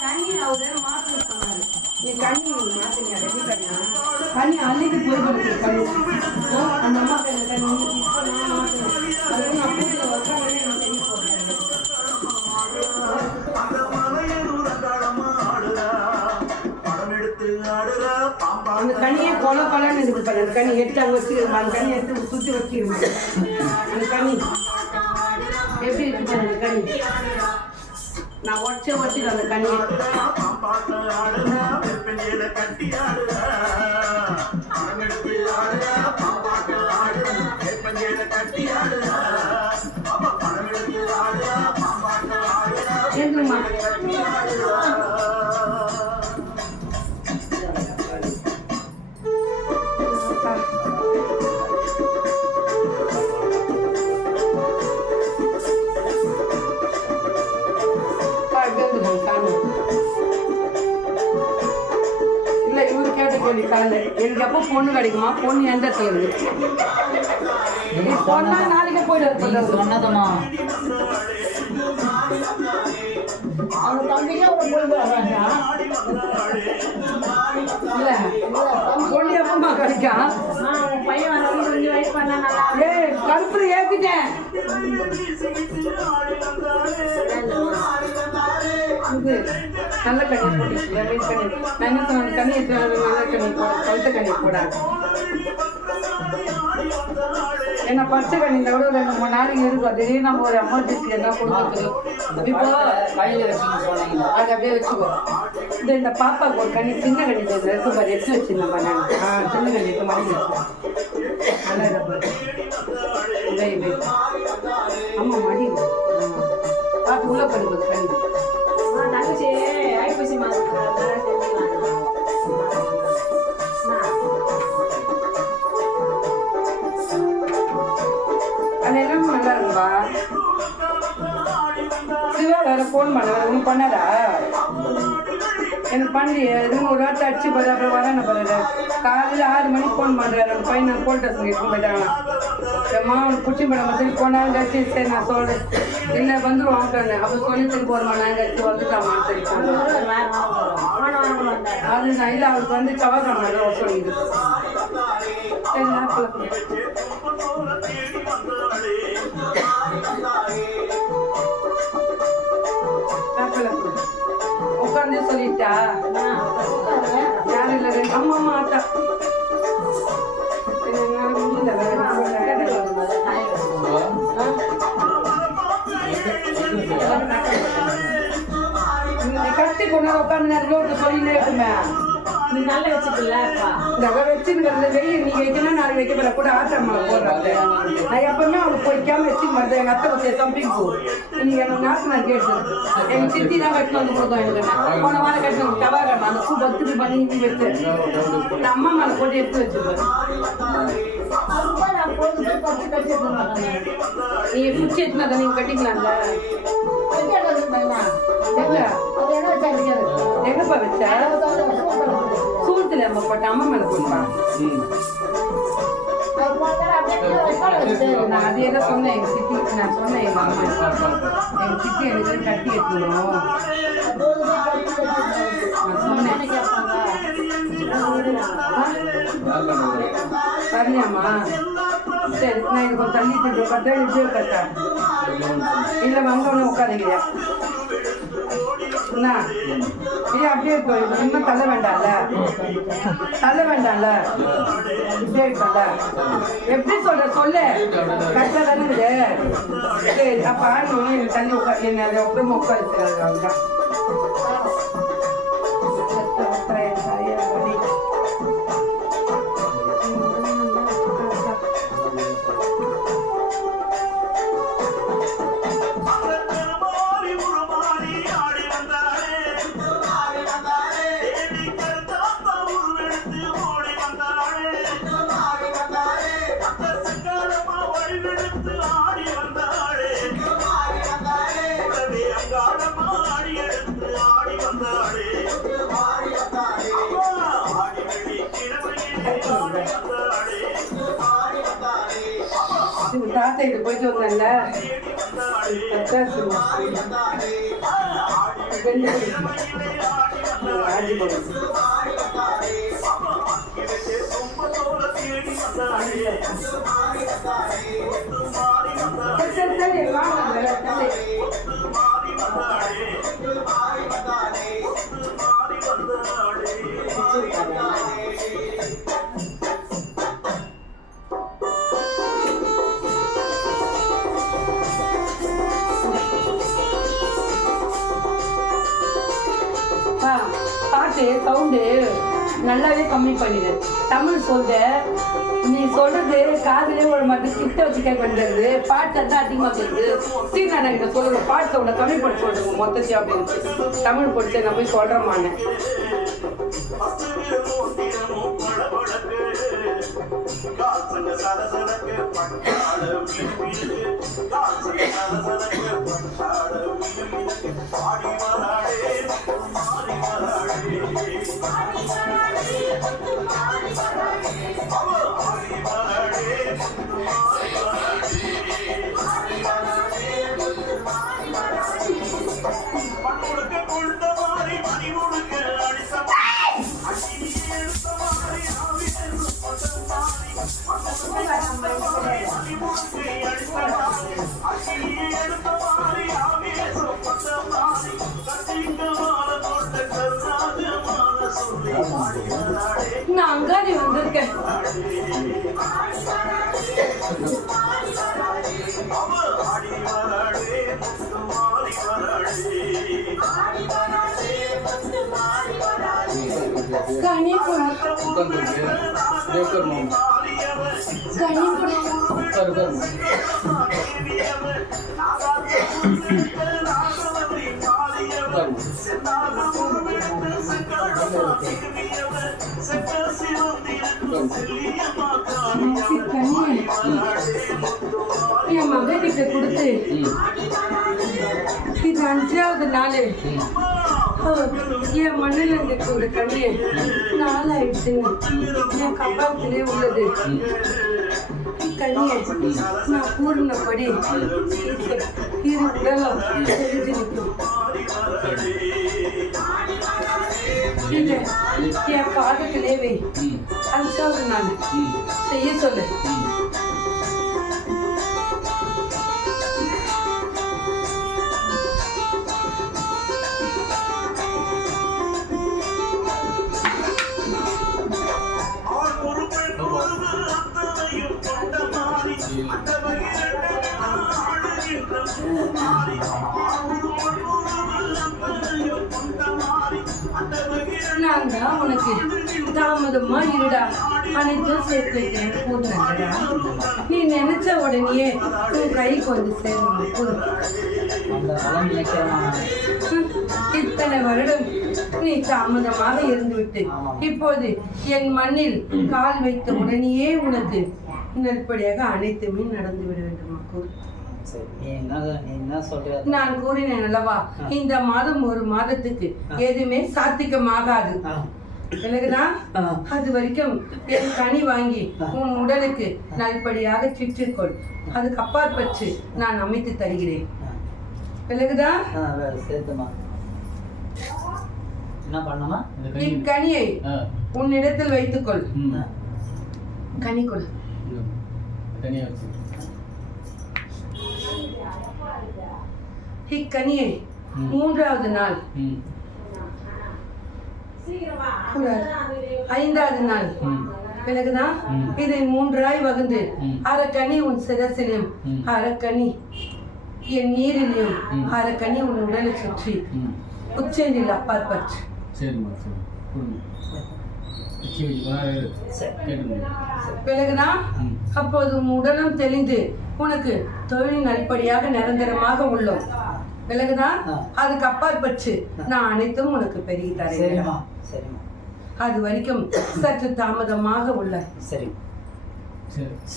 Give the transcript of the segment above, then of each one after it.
தண்ணி அவரு மாற்ற சொன்னாரு. நீ கண்ணி மாத்துங்க ரெடி பண்ணா கண்ணி அள்ளிட்டு போயிட்டு கண்ணி அந்த அம்மா கையில தண்ணி இப்போ நான் மாற்றுவேன். அது நான் பூஜையில் வச்சாலே நான் பண்ணி போடுறேன். அந்த கண்ணியை கொலை கொலைன்னு இருக்கு பாரு. அந்த கண்ணி எடுத்து அங்கே வச்சுக்கிறோம். அந்த கண்ணி எடுத்து சுற்றி வச்சுக்கிறோம். அந்த கண்ணி எப்படி இருக்கு பாரு. அந்த கண்ணி நான் வச்சுக்கிறேன். அந்த கண்ணியை கேட்குமா? இல்லை இவரு கேட்ட கேள்வி காலையில் எனக்கு எப்போ பொண்ணு கிடைக்குமா? பொண்ணு எந்த இடத்துல இருக்கு? பொண்ணா நாளைக்கே போயிட்டு சொன்னதுமா அவங்க தம்பிக்கே ஒரு பொண்ணு வர்றாங்க. இல்லை பொண்ணு எப்பமா கிடைக்கும்? பையன் வர கொஞ்சம் வெயிட் பண்ண நல்லா. கருப்பு ஏற்றிட்டேன். நல்ல கண்ணி போட்டு வெயிட் பண்ணி நான் என்ன சொன்ன கண்ணி எடுத்து நல்ல கண்ணி போட கழுத்த கண்ணி போடாது. ஏன்னா பச்சை கண்ணி இந்த விட 2-3 நாளைக்கு இருக்கும். திடீர்னு நம்ம ஒரு எமர்ஜென்சி என்ன கொடுக்குறது இப்போ அது அப்படியே வச்சுக்கோ. இந்த பாப்பாவுக்கு ஒரு கண்ணி சின்ன கண்ணி இருக்கும் பாரு. எடுத்து வச்சுருந்தேன் நான் சின்ன கண்ணி இருக்க மாதிரி நல்லா இருக்கும். ஆமாம் மடி பார்த்து உள்ள படுக்குது கண்ணி தங்கச்சி ஐப்பசி மாதம் அது எல்லாமே நல்லா இருக்கும்பா. சிவா வேற ஃபோன் பண்ண ஒன்றும் பண்ணாதா? எனக்கு பண்ணி எதுவும் ஒரு வார்த்தை அடிச்சு போது அப்புறம் வரேன் பாரு. காலையில் 6 மணிக்கு ஃபோன் பண்ணுறாரு. அந்த பையன் போலீஸ் ஸ்டேஷனுக்கு எடுத்து போயிட்டாங்க. அம்மா அவனுக்கு பிடிச்சி போயிட மாதிரி போனாலும் கட்சி சரி நான் சொல்கிறேன். இல்லை வந்துடுவோம் அவன் அப்போ சொல்லி திருப்பி வருமா நான் கட்சி வந்துட்டாமான்னு சொல்லி அது நான் இல்லை அவருக்கு வந்து செவ்வாய்க்கிழமை தான் சொல்லிடு. சரி உட்காந்து சொல்லிட்டா யாரும் இல்லை. அம்மா அம்மா ஆட்டா கட்டி கொண்டு உட்காந்து ரோட்டு சொல்லினே இருக்குமே. நீ நல்லா வச்சுக்கலப்பா. இந்த வச்சுக்கிறது வெயில் நீ வைக்கணும் நாளைக்கு வைக்க போற கூட ஆட்டம்மா போடுறாங்க. நான் எப்பவுமே அவனுக்கு வைக்காம வச்சுக்க மாட்டேன். எங்கள் அத்தை பற்றிய சம்பிங் பூ இன்னைக்கு எனக்கு நாட்டு நான் கேட்டு எங்கள் சித்தி தான் கட்டி வந்து கொடுத்தோம். எனக்கு போன வாரம் கட்டி வந்து செவ்வாய்க்கிழமை அந்த பூ பத்து பண்ணி நீ வச்சு இந்த அம்மா மேலே போட்டு எடுத்து வச்சுருப்பேன். நீங்க குச்சி எடுத்துனா தான் நீங்க கட்டிக்கலாம்ல. எங்கப்பா வச்சா சூத்துல அம்மா போட்ட அம்மா மேல போட்டா நான் அதே தான் சொன்னேன். எங்க சித்திக்கு நான் சொன்னேன் எங்க அம்மா எங்க சித்தி எனக்கு கட்டி எடுத்துக்கணும் நான் சொன்னேன். சரியாம்மா சரி நான் எனக்கு கொஞ்சம் தள்ளி திட்டு பார்த்தா இப்படியே கட்டா இல்லை வந்தோடனே உட்காந்துக்கிறியா என்ன ஏன் அப்படியே போய் இன்னும் தள்ள வேண்டாம்ல இப்படியே இருக்கல எப்படி சொல்ற சொல்லு கரெக்டாக தானே சரி அப்போ ஆடணும் எனக்கு தள்ளி உட்காந்து என்ன அதை உட்காந்து உட்காந்துக்கிறாங்க அவங்கதான் ஆடி தாத்தா இது போயிட்டு வந்தேன்ல பாட்டு சவுண்டு நல்லாவே கம்மி பண்ணிடு. தமிழ் சொல்ற நீ சொல்றது காதலே ஒரு மாதிரி கிட்ட வச்சு கேட்கறது, பாட்டு தான் அதிகமாக கேட்குது. சீனா கிட்ட சொல்லுங்க பாட்டு சவுண்டை கம்மி பண்ண சொல்லுங்க மொத்தத்தையும் அப்படின்னு. தமிழ் படிச்சு நான் போய் சொல்றேன். நான் அங்காடி வந்திருக்கேன். என் மகன்கிட்ட கொடுத்து இது 5வது நாள் என் மண்ணில் இருந்துட்டு ஒரு கண்ணியை நாளாயிடுச்சுங்க. என் கப்பாத்திலே உள்ளது கண்ணியை நான் கூறினபடி இது உடலும் தெரிஞ்சு நிற்கும். இது என் பாதத்திலேவே 5வது நாள் செய்ய சொல்லு. நான் தான் உனக்கு தாமதமா இருடா அனைத்தும் சேர்த்து வைக்கிறேன். நீ நினைச்ச உடனே உன் கைக்கு வந்து சேரணும். இத்தனை வருடம் நீ தாமதமாக இருந்துவிட்டு இப்போது என் மண்ணில் கால் வைத்த உடனேயே உனக்கு நெற்படியாக அனைத்துமே நடந்து விட வேண்டுமா? நான் கூறினேன் அல்லவா, இந்த மாதம் ஒரு மாதத்துக்கு எதுவுமே சாத்திகமாகாது. எனக்குதான் அது வரைக்கும் என் கனி வாங்கி உன் உடலுக்கு நல்படியாக சிற்றுக்கொள். அதுக்கு அப்பாற்பட்டு நான் அமைத்து தருகிறேன். பிறகுதான் இக்கனியை உன்னிடத்தில் வைத்துக்கொள். கனி கொடு. இக்கனியை 3வது நாள் 5வது நாள் பிறகுதான் இதை 3ஆய் வகுந்து அரைக்கனி உன் சிரசிலும் அரைக்கனி என் நீரிலையும் அரைக்கனி உன் உடலை சுற்றி உச்செந்தில் அப்பாற்பற்று. பிறகுதான் அப்போது உன் உடலும் தெளிந்து உனக்கு தொழில் நல்படியாக நிரந்தரமாக உள்ளோம். பிறகுதான் அதுக்கு அப்பாற்பட்டு நான் அனைத்தும் உனக்கு பெரிய தரேன். அது வரைக்கும் சற்று தாமதமாக உள்ள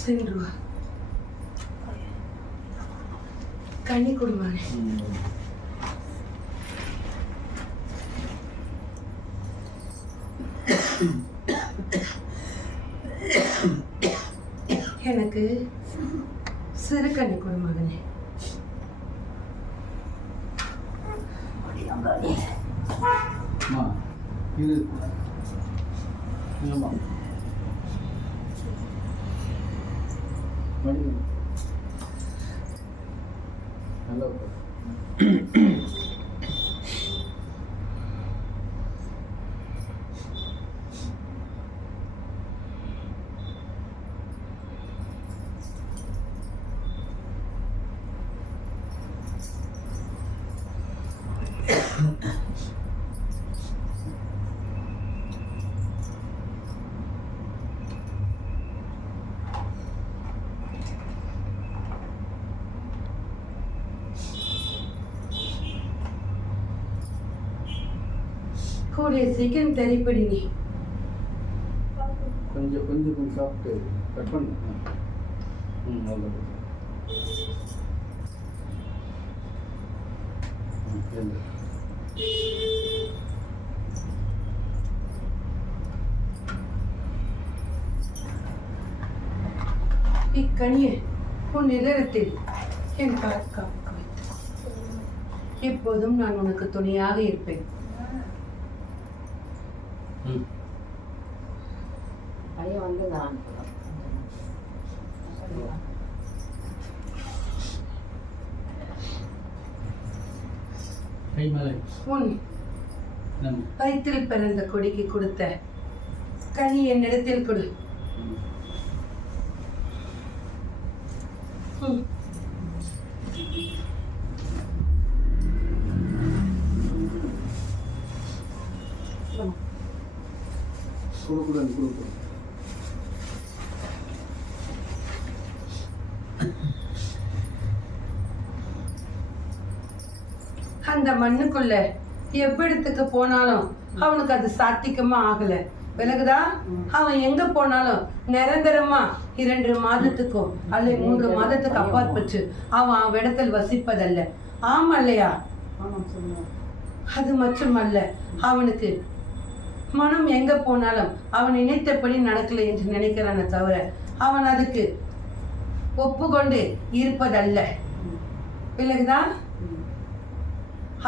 சென்று கனி குடும்பம். எனக்கு சிறு கண்ணி கொடு மகனே. இது நல்லா கூடிய சீக்கிரம் தெரிப்படி நீ. கொஞ்சம் கொஞ்சம் கொஞ்சம் சாப்பிட்டு கட் பண்ணு. நல்லா இக்கனியை உன் இதயத்தில் என் காக்க எப்போதும் நான் உனக்கு துணையாக இருப்பேன். பையன் வந்து நான் உன் வயிற்றில் பிறந்த கொடிக்கு கொடுத்த கனி என்னிடத்தில் கொடு. அந்த மண்ணுக்குள்ள எவ்விடத்துக்கு போனாலும் அவனுக்கு அது சாத்திகமா ஆகல. விலகுதா? அவன் எங்க போனாலும் நிரந்தரமா 2 மாதத்துக்கோ அல்ல 3 மாதத்துக்கு அப்பாற்பட்டு அவன் அவ்விடத்தில் வசிப்பதல்ல. ஆமா இல்லையா? அது மட்டுமல்ல, அவனுக்கு மனம் எங்க போனாலும் அவன் நினைத்தபடி நடக்கல என்று நினைக்கிறான தவிர அவன் அதுக்கு ஒப்புக்கொண்டு இருப்பதல்ல. விலகுதா?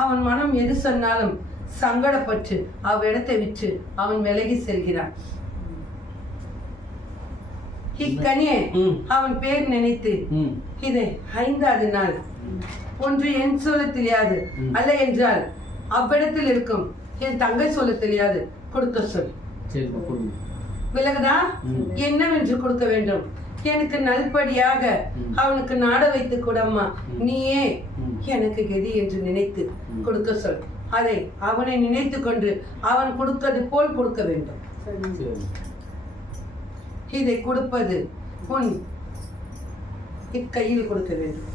அவன் மனம் எது சொன்னாலும் சங்கடப்பட்டு அவ்விடத்தை விட்டு அவன் விலகி செல்கிறான். இக்கனியே அவன் பேர் நினைத்து இதை 5வது நாள் ஒன்று என் சொல்ல தெரியாது, அல்ல என்றால் அவ்விடத்தில் இருக்கும் என் தங்கை சொல்ல தெரியாது கொடுக்க சொல். விலகுதா? என்னவென்று கொடுக்க வேண்டும்? எனக்கு நல்படியாக அவனுக்கு நாட வைத்து கூடம்மா, நீயே எனக்கு கெதி என்று நினைத்து கொடுக்க சொல். அதை அவனை நினைத்து கொண்டு அவன் கொடுப்பது போல் கொடுக்க வேண்டும். இதை கொடுப்பது உன் இக்கையில் கொடுக்க வேண்டும்.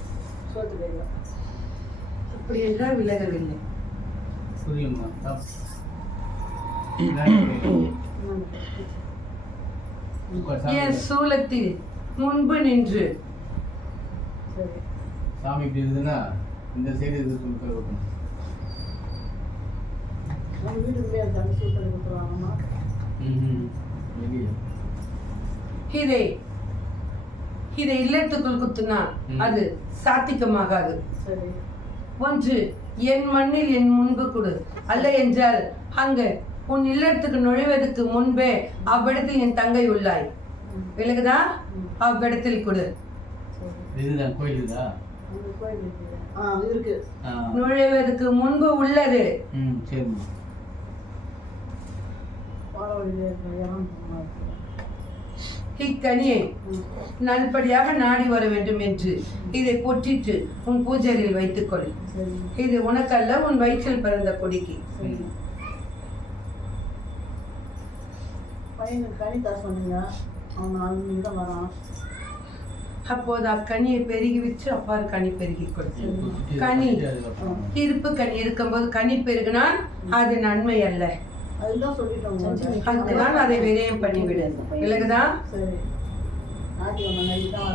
அப்படி என்றால் விலகவில்லை. என் சூலத்தில் முன்பு நின்று சாமி இப்படி இருந்ததுன்னா இந்த சைடு இது சொல்லிட்டு இதை இல்லத்துக்குள் குத்துனா அது சாத்திகமாகாது. ஒன்று என் மண்ணில் என் முன்பு கொடு, அல்ல என்றால் அங்க உன் இல்லத்துக்கு நுழைவதற்கு முன்பே அவ்விடத்தில் என் தங்கை உள்ளாய். விலகுதா? அவ்விடத்தில் கொடு. நுழைவதற்கு முன்பு உள்ளது. இக்கனியை நல்படியாக நாடி வர வேண்டும் என்று இதை பொற்றிட்டு உன் பூஜையில் வைத்துக்கொள். இது உனக்கல்ல, உன் வயிற்றில் பிறந்த கொடிக்கு. அப்போது அக்கனியை பெருகி வச்சு அப்பாறு கனி பெருகி கொடுத்து, கனி இருப்பு கனி இருக்கும்போது கனி பெருகினால் அது நன்மை அல்ல. அதுதான் அதை விரயம் பண்ணிவிடு. விலகுதா?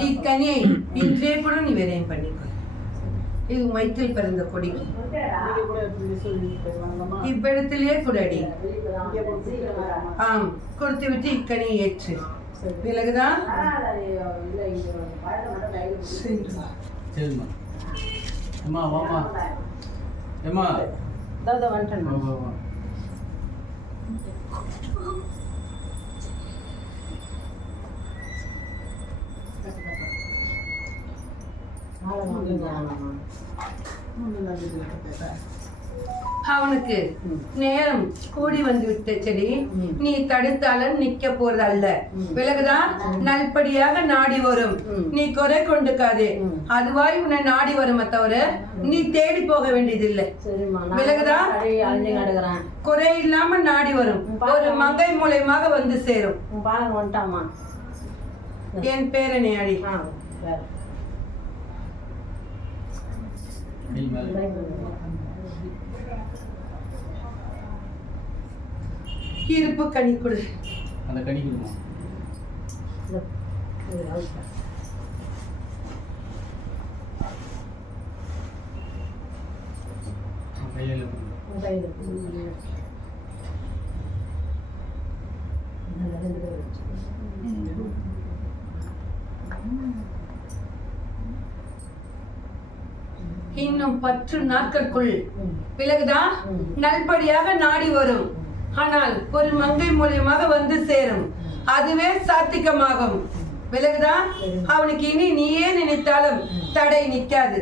இக்கனியை இன்றே கூட நீ விரயம் பண்ணிக்கொள். இது வயிற்றில் பிறந்த கொடி. இவ்விடத்திலேயே குடடி. ஆம், கொடுத்து விட்டு இக்கனி ஏற்று. விலகுதா? சரிம்மா. அம்மா வாமா. ஏம்மா வந்துட்டேன். வா வா. அவனுக்கு நேரம் கூடி வந்து விட்ட செடி, நீ தடுத்தாலும் நிக்க போறதல்ல. விலகுதா? நல்படியாக நாடி வரும். நீ குறை கொண்டுக்காதே, அதுவாய் உன்னை நாடி வரும். தவிர நீ தேடி போக வேண்டியதில்லை. விலகுதா? குறை இல்லாம நாடி வரும். ஒரு மங்கை மூலயமாக வந்து சேரும். என் பேரனை அடி. இருப்பு கனி கொடு. அந்த கனி கொடுமா. கையில இன்னும் 10 நாட்களுக்குள் விலகுதா? நல்படியாக நாடி வரும். ஆனால் ஒரு மங்கை மூலியமாக வந்து சேரும். அதுவே சாத்திகமாகும். விலகுதா? அவனுக்கு இனி நீயே நினைத்தாலும் தடை நிக்காது.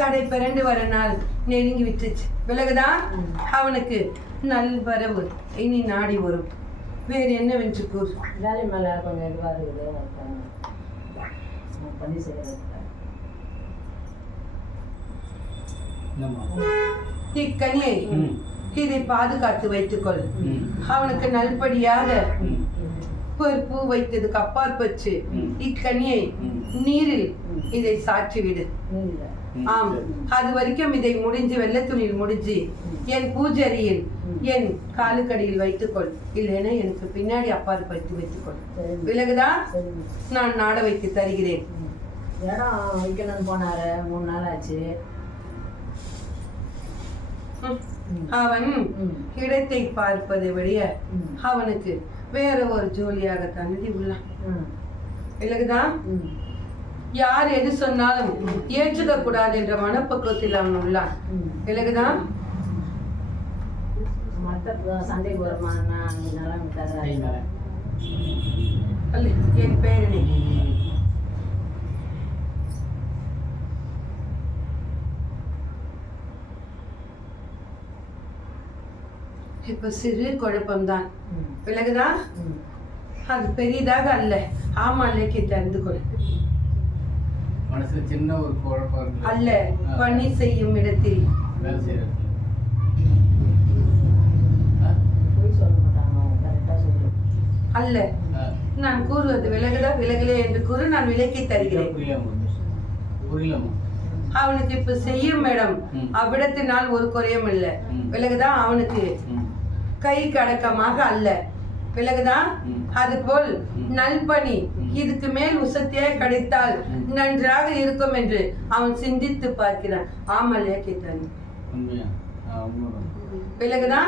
தடை பிறண்டு வர நாள் நெருங்கி விட்டுச்சு. விலகுதா? அவனுக்கு நல்வரவு இனி நாடி வரும். வேறு என்னவென்று கூறு. வேலை மேல கொஞ்சம் இதுவா இருக்குது, பண்ணி செய்யறது. இக்கனியை இதை பாதுகாத்து வைத்துக்கொள். அவனுக்கு நல்படியாக பூ வைத்ததுக்கு அப்பாற்பட்டு இக்கனியை நீரில் இதை சாற்றிவிடு. ஆம், அது வரைக்கும் இதை முடிஞ்சு வெள்ளத்துணியில் முடிஞ்சு என் பூஜரியில் என் காலுக்கடியில் வைத்துக்கொள். இல்லைன்னா எனக்கு பின்னாடி அப்பாற்படுத்தி வைத்துக்கொள். விலகுதா? நான் நாட வைத்து தருகிறேன். இடம் வைக்கணும்னு போனாரு, 3 நாள் ஆச்சு. அவன் இடத்தை பார்ப்பதை விட அவனுக்கு வேற ஒரு ஜோலியாக தந்தி உள்ளான். விலகுதா? யார் எது சொன்னாலும் ஏற்றுக்க கூடாது என்ற மனப்பக்குவத்தில் அவன் உள்ளான். விலகுதா? சண்டை போறமான என் பேரனை இப்ப சிறு குழப்பம்தான். விலகுதா? அது பெரியதாக அல்ல. ஆமாலைக்கு தந்து கொள். மனசுல சின்ன ஒரு குழப்பம் அல்ல, பணி செய்யும் இடத்தில் வேலை செய்யறது அல்ல. நான் கூறுவது விலகுதா விலகலே என்று கூறு. நான் விலக்கி தருகிறேன். அவனுக்கு இப்ப செய்யும் இடம் அவ்விடத்தினால் ஒரு குறையும் இல்லை. விலகுதா? அவனுக்கு கை கடக்கமாக அல்ல. விலகுதா? அதுபோல் நல்பணி இதுக்கு மேல் உசத்தியாய் கிடைத்தால் நன்றாக இருக்கும் என்று அவன் சிந்தித்து பார்க்கிறான். ஆமல்லையா கேட்டான். விலகுதா?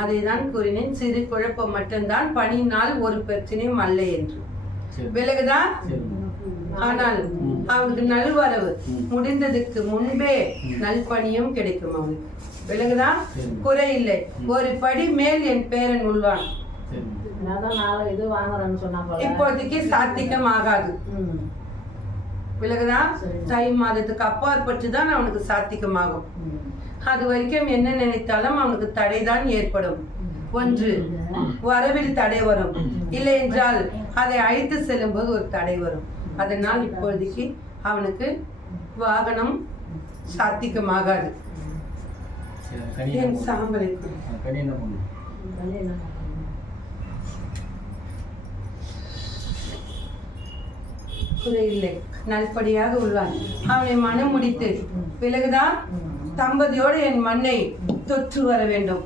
அதை தான் கூறினேன். சிறு குழப்பம் மட்டும்தான், பணியினால் ஒரு பிரச்சனையும் அல்ல என்று. விலகுதா? ஆனால் அவனுக்கு நல்வரவு முடிந்ததுக்கு முன்பே நல்பணியும் கிடைக்கும் அவனுக்கு. விலகுதா? குறை இல்லை. ஒரு படி மேல் என் பேரன் உள்ளான். இப்போதைக்கு சாத்திகம் ஆகாது. விலகுதா? தை மாதத்துக்கு அப்பாற்பட்டு தான் அவனுக்கு சாத்திகமாகும். அது வரைக்கும் என்ன நினைத்தாலும் அவனுக்கு தடைதான் ஏற்படும். ஒன்று வரவில் தடை வரும், இல்லை என்றால் அதை அழைத்து செல்லும் போது ஒரு தடை வரும். அதனால் இப்போதைக்கு அவனுக்கு வாகனம் சாத்திகமாகாது. என் சாம்பலை குறையில்லை, நல்படியாக உள்ளான். அவனை மனம் முடித்து விலகுதா? தம்பதியோடு என் மண்ணை தொற்று வர வேண்டும்.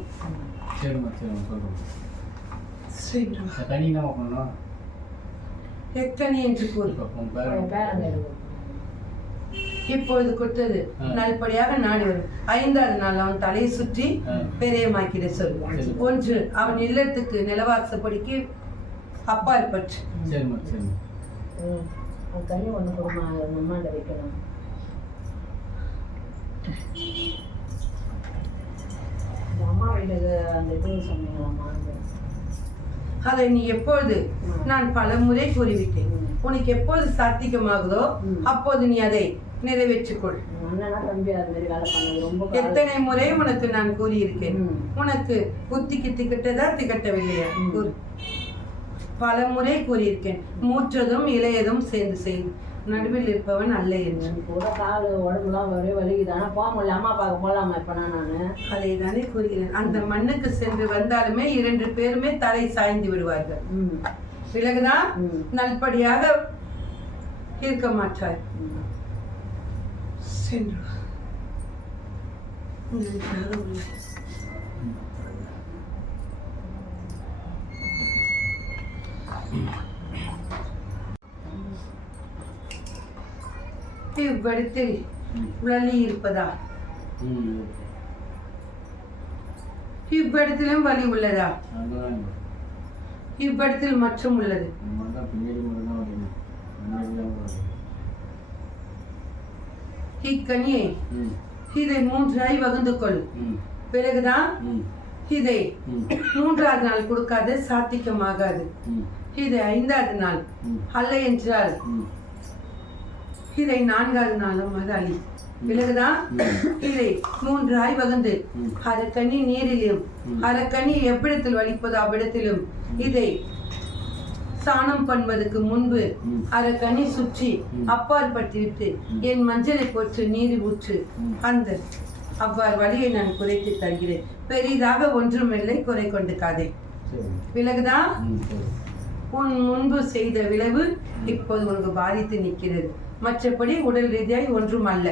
எத்தனை என்று கூறு. இப்பொழுது கொடுத்தது நல்படியாக நாடி வரும். 5வது நாள் அவன் தலையை சுற்றி பெரியமாக்கிட சொல்லுவான். 1 அவன் இல்லத்துக்கு நிலவாசப்படிக்கு அப்பால் பற்று. சரிம்மா சரிம்மா. கண்ணி ஒன்று கொடுமா, அம்மாண்ட வைக்கணும். அம்மா வீட்டுக்கு அந்த இது சொன்னீங்களாம்மா, அதை நீ எப்பொழுது நான் பல முறை கூறிவிட்டேன். உனக்கு எப்போது சாத்திகமாகுதோ அப்போது நீ அதை நிறைவேற்றிக்கொள். அண்ணனா தம்பி அது மாதிரி வேலை பண்ணது ரொம்ப எத்தனை முறை உனக்கு நான் கூறியிருக்கேன். உனக்கு புத்திக்கு திகட்டதா திகட்டவில்லையா? பல முறை கூறியிருக்கேன். மூற்றதும் இளையதும் சேர்ந்து செய்யும், நடுவில் இருப்பவன் அல்ல என்று. கூட கால் உடம்புலாம் ஒரே வலிக்குது. ஆனால் போக முடியல. அம்மா பார்க்க போகலாமா இப்போ நான் அதை தானே கூறுகிறேன். அந்த மண்ணுக்கு சென்று வந்தாலுமே 2 பேருமே தலை சாய்ந்து விடுவார்கள். பிறகுதான் நல்படியாக இருக்க மாட்டார். சென்று இவ்விடத்தில் வலி இருப்பதா? இவ்விடத்திலும் வலி உள்ளதா? இவ்விடத்தில் மற்றும் உள்ளது. இக்கனியை இதை 3 வகுந்து கொள். பிறகுதான் இதை 3வது நாள் கொடுக்காது, சாத்திகமாகாது. இதை 5வது நாள் அல்ல என்றால் இதை 4வது நாளும் அது அழி. பிறகுதான் இதை 3 வகுந்து அரக்கனி நீரிலும் அரக்கனி எவ்விடத்தில் வலிப்பதோ அவ்விடத்திலும் இதை சாணம் பண்ணுவதற்கு முன்பு அரக்கனி சுற்றி அப்பால் பற்றிவிட்டு என் மஞ்சளை போற்று நீர் ஊற்று. அந்த அவ்வாறு வழியை நான் குறைத்து தருகிறேன். பெரிதாக ஒன்றுமில்லை, குறை கொண்டு காதே. பிறகுதான் உன் முன்பு செய்த விளைவு இப்போது உனக்கு பாதித்து நிற்கிறது. மற்றபடி உடல் ரீதியாய் ஒன்றும் அல்ல.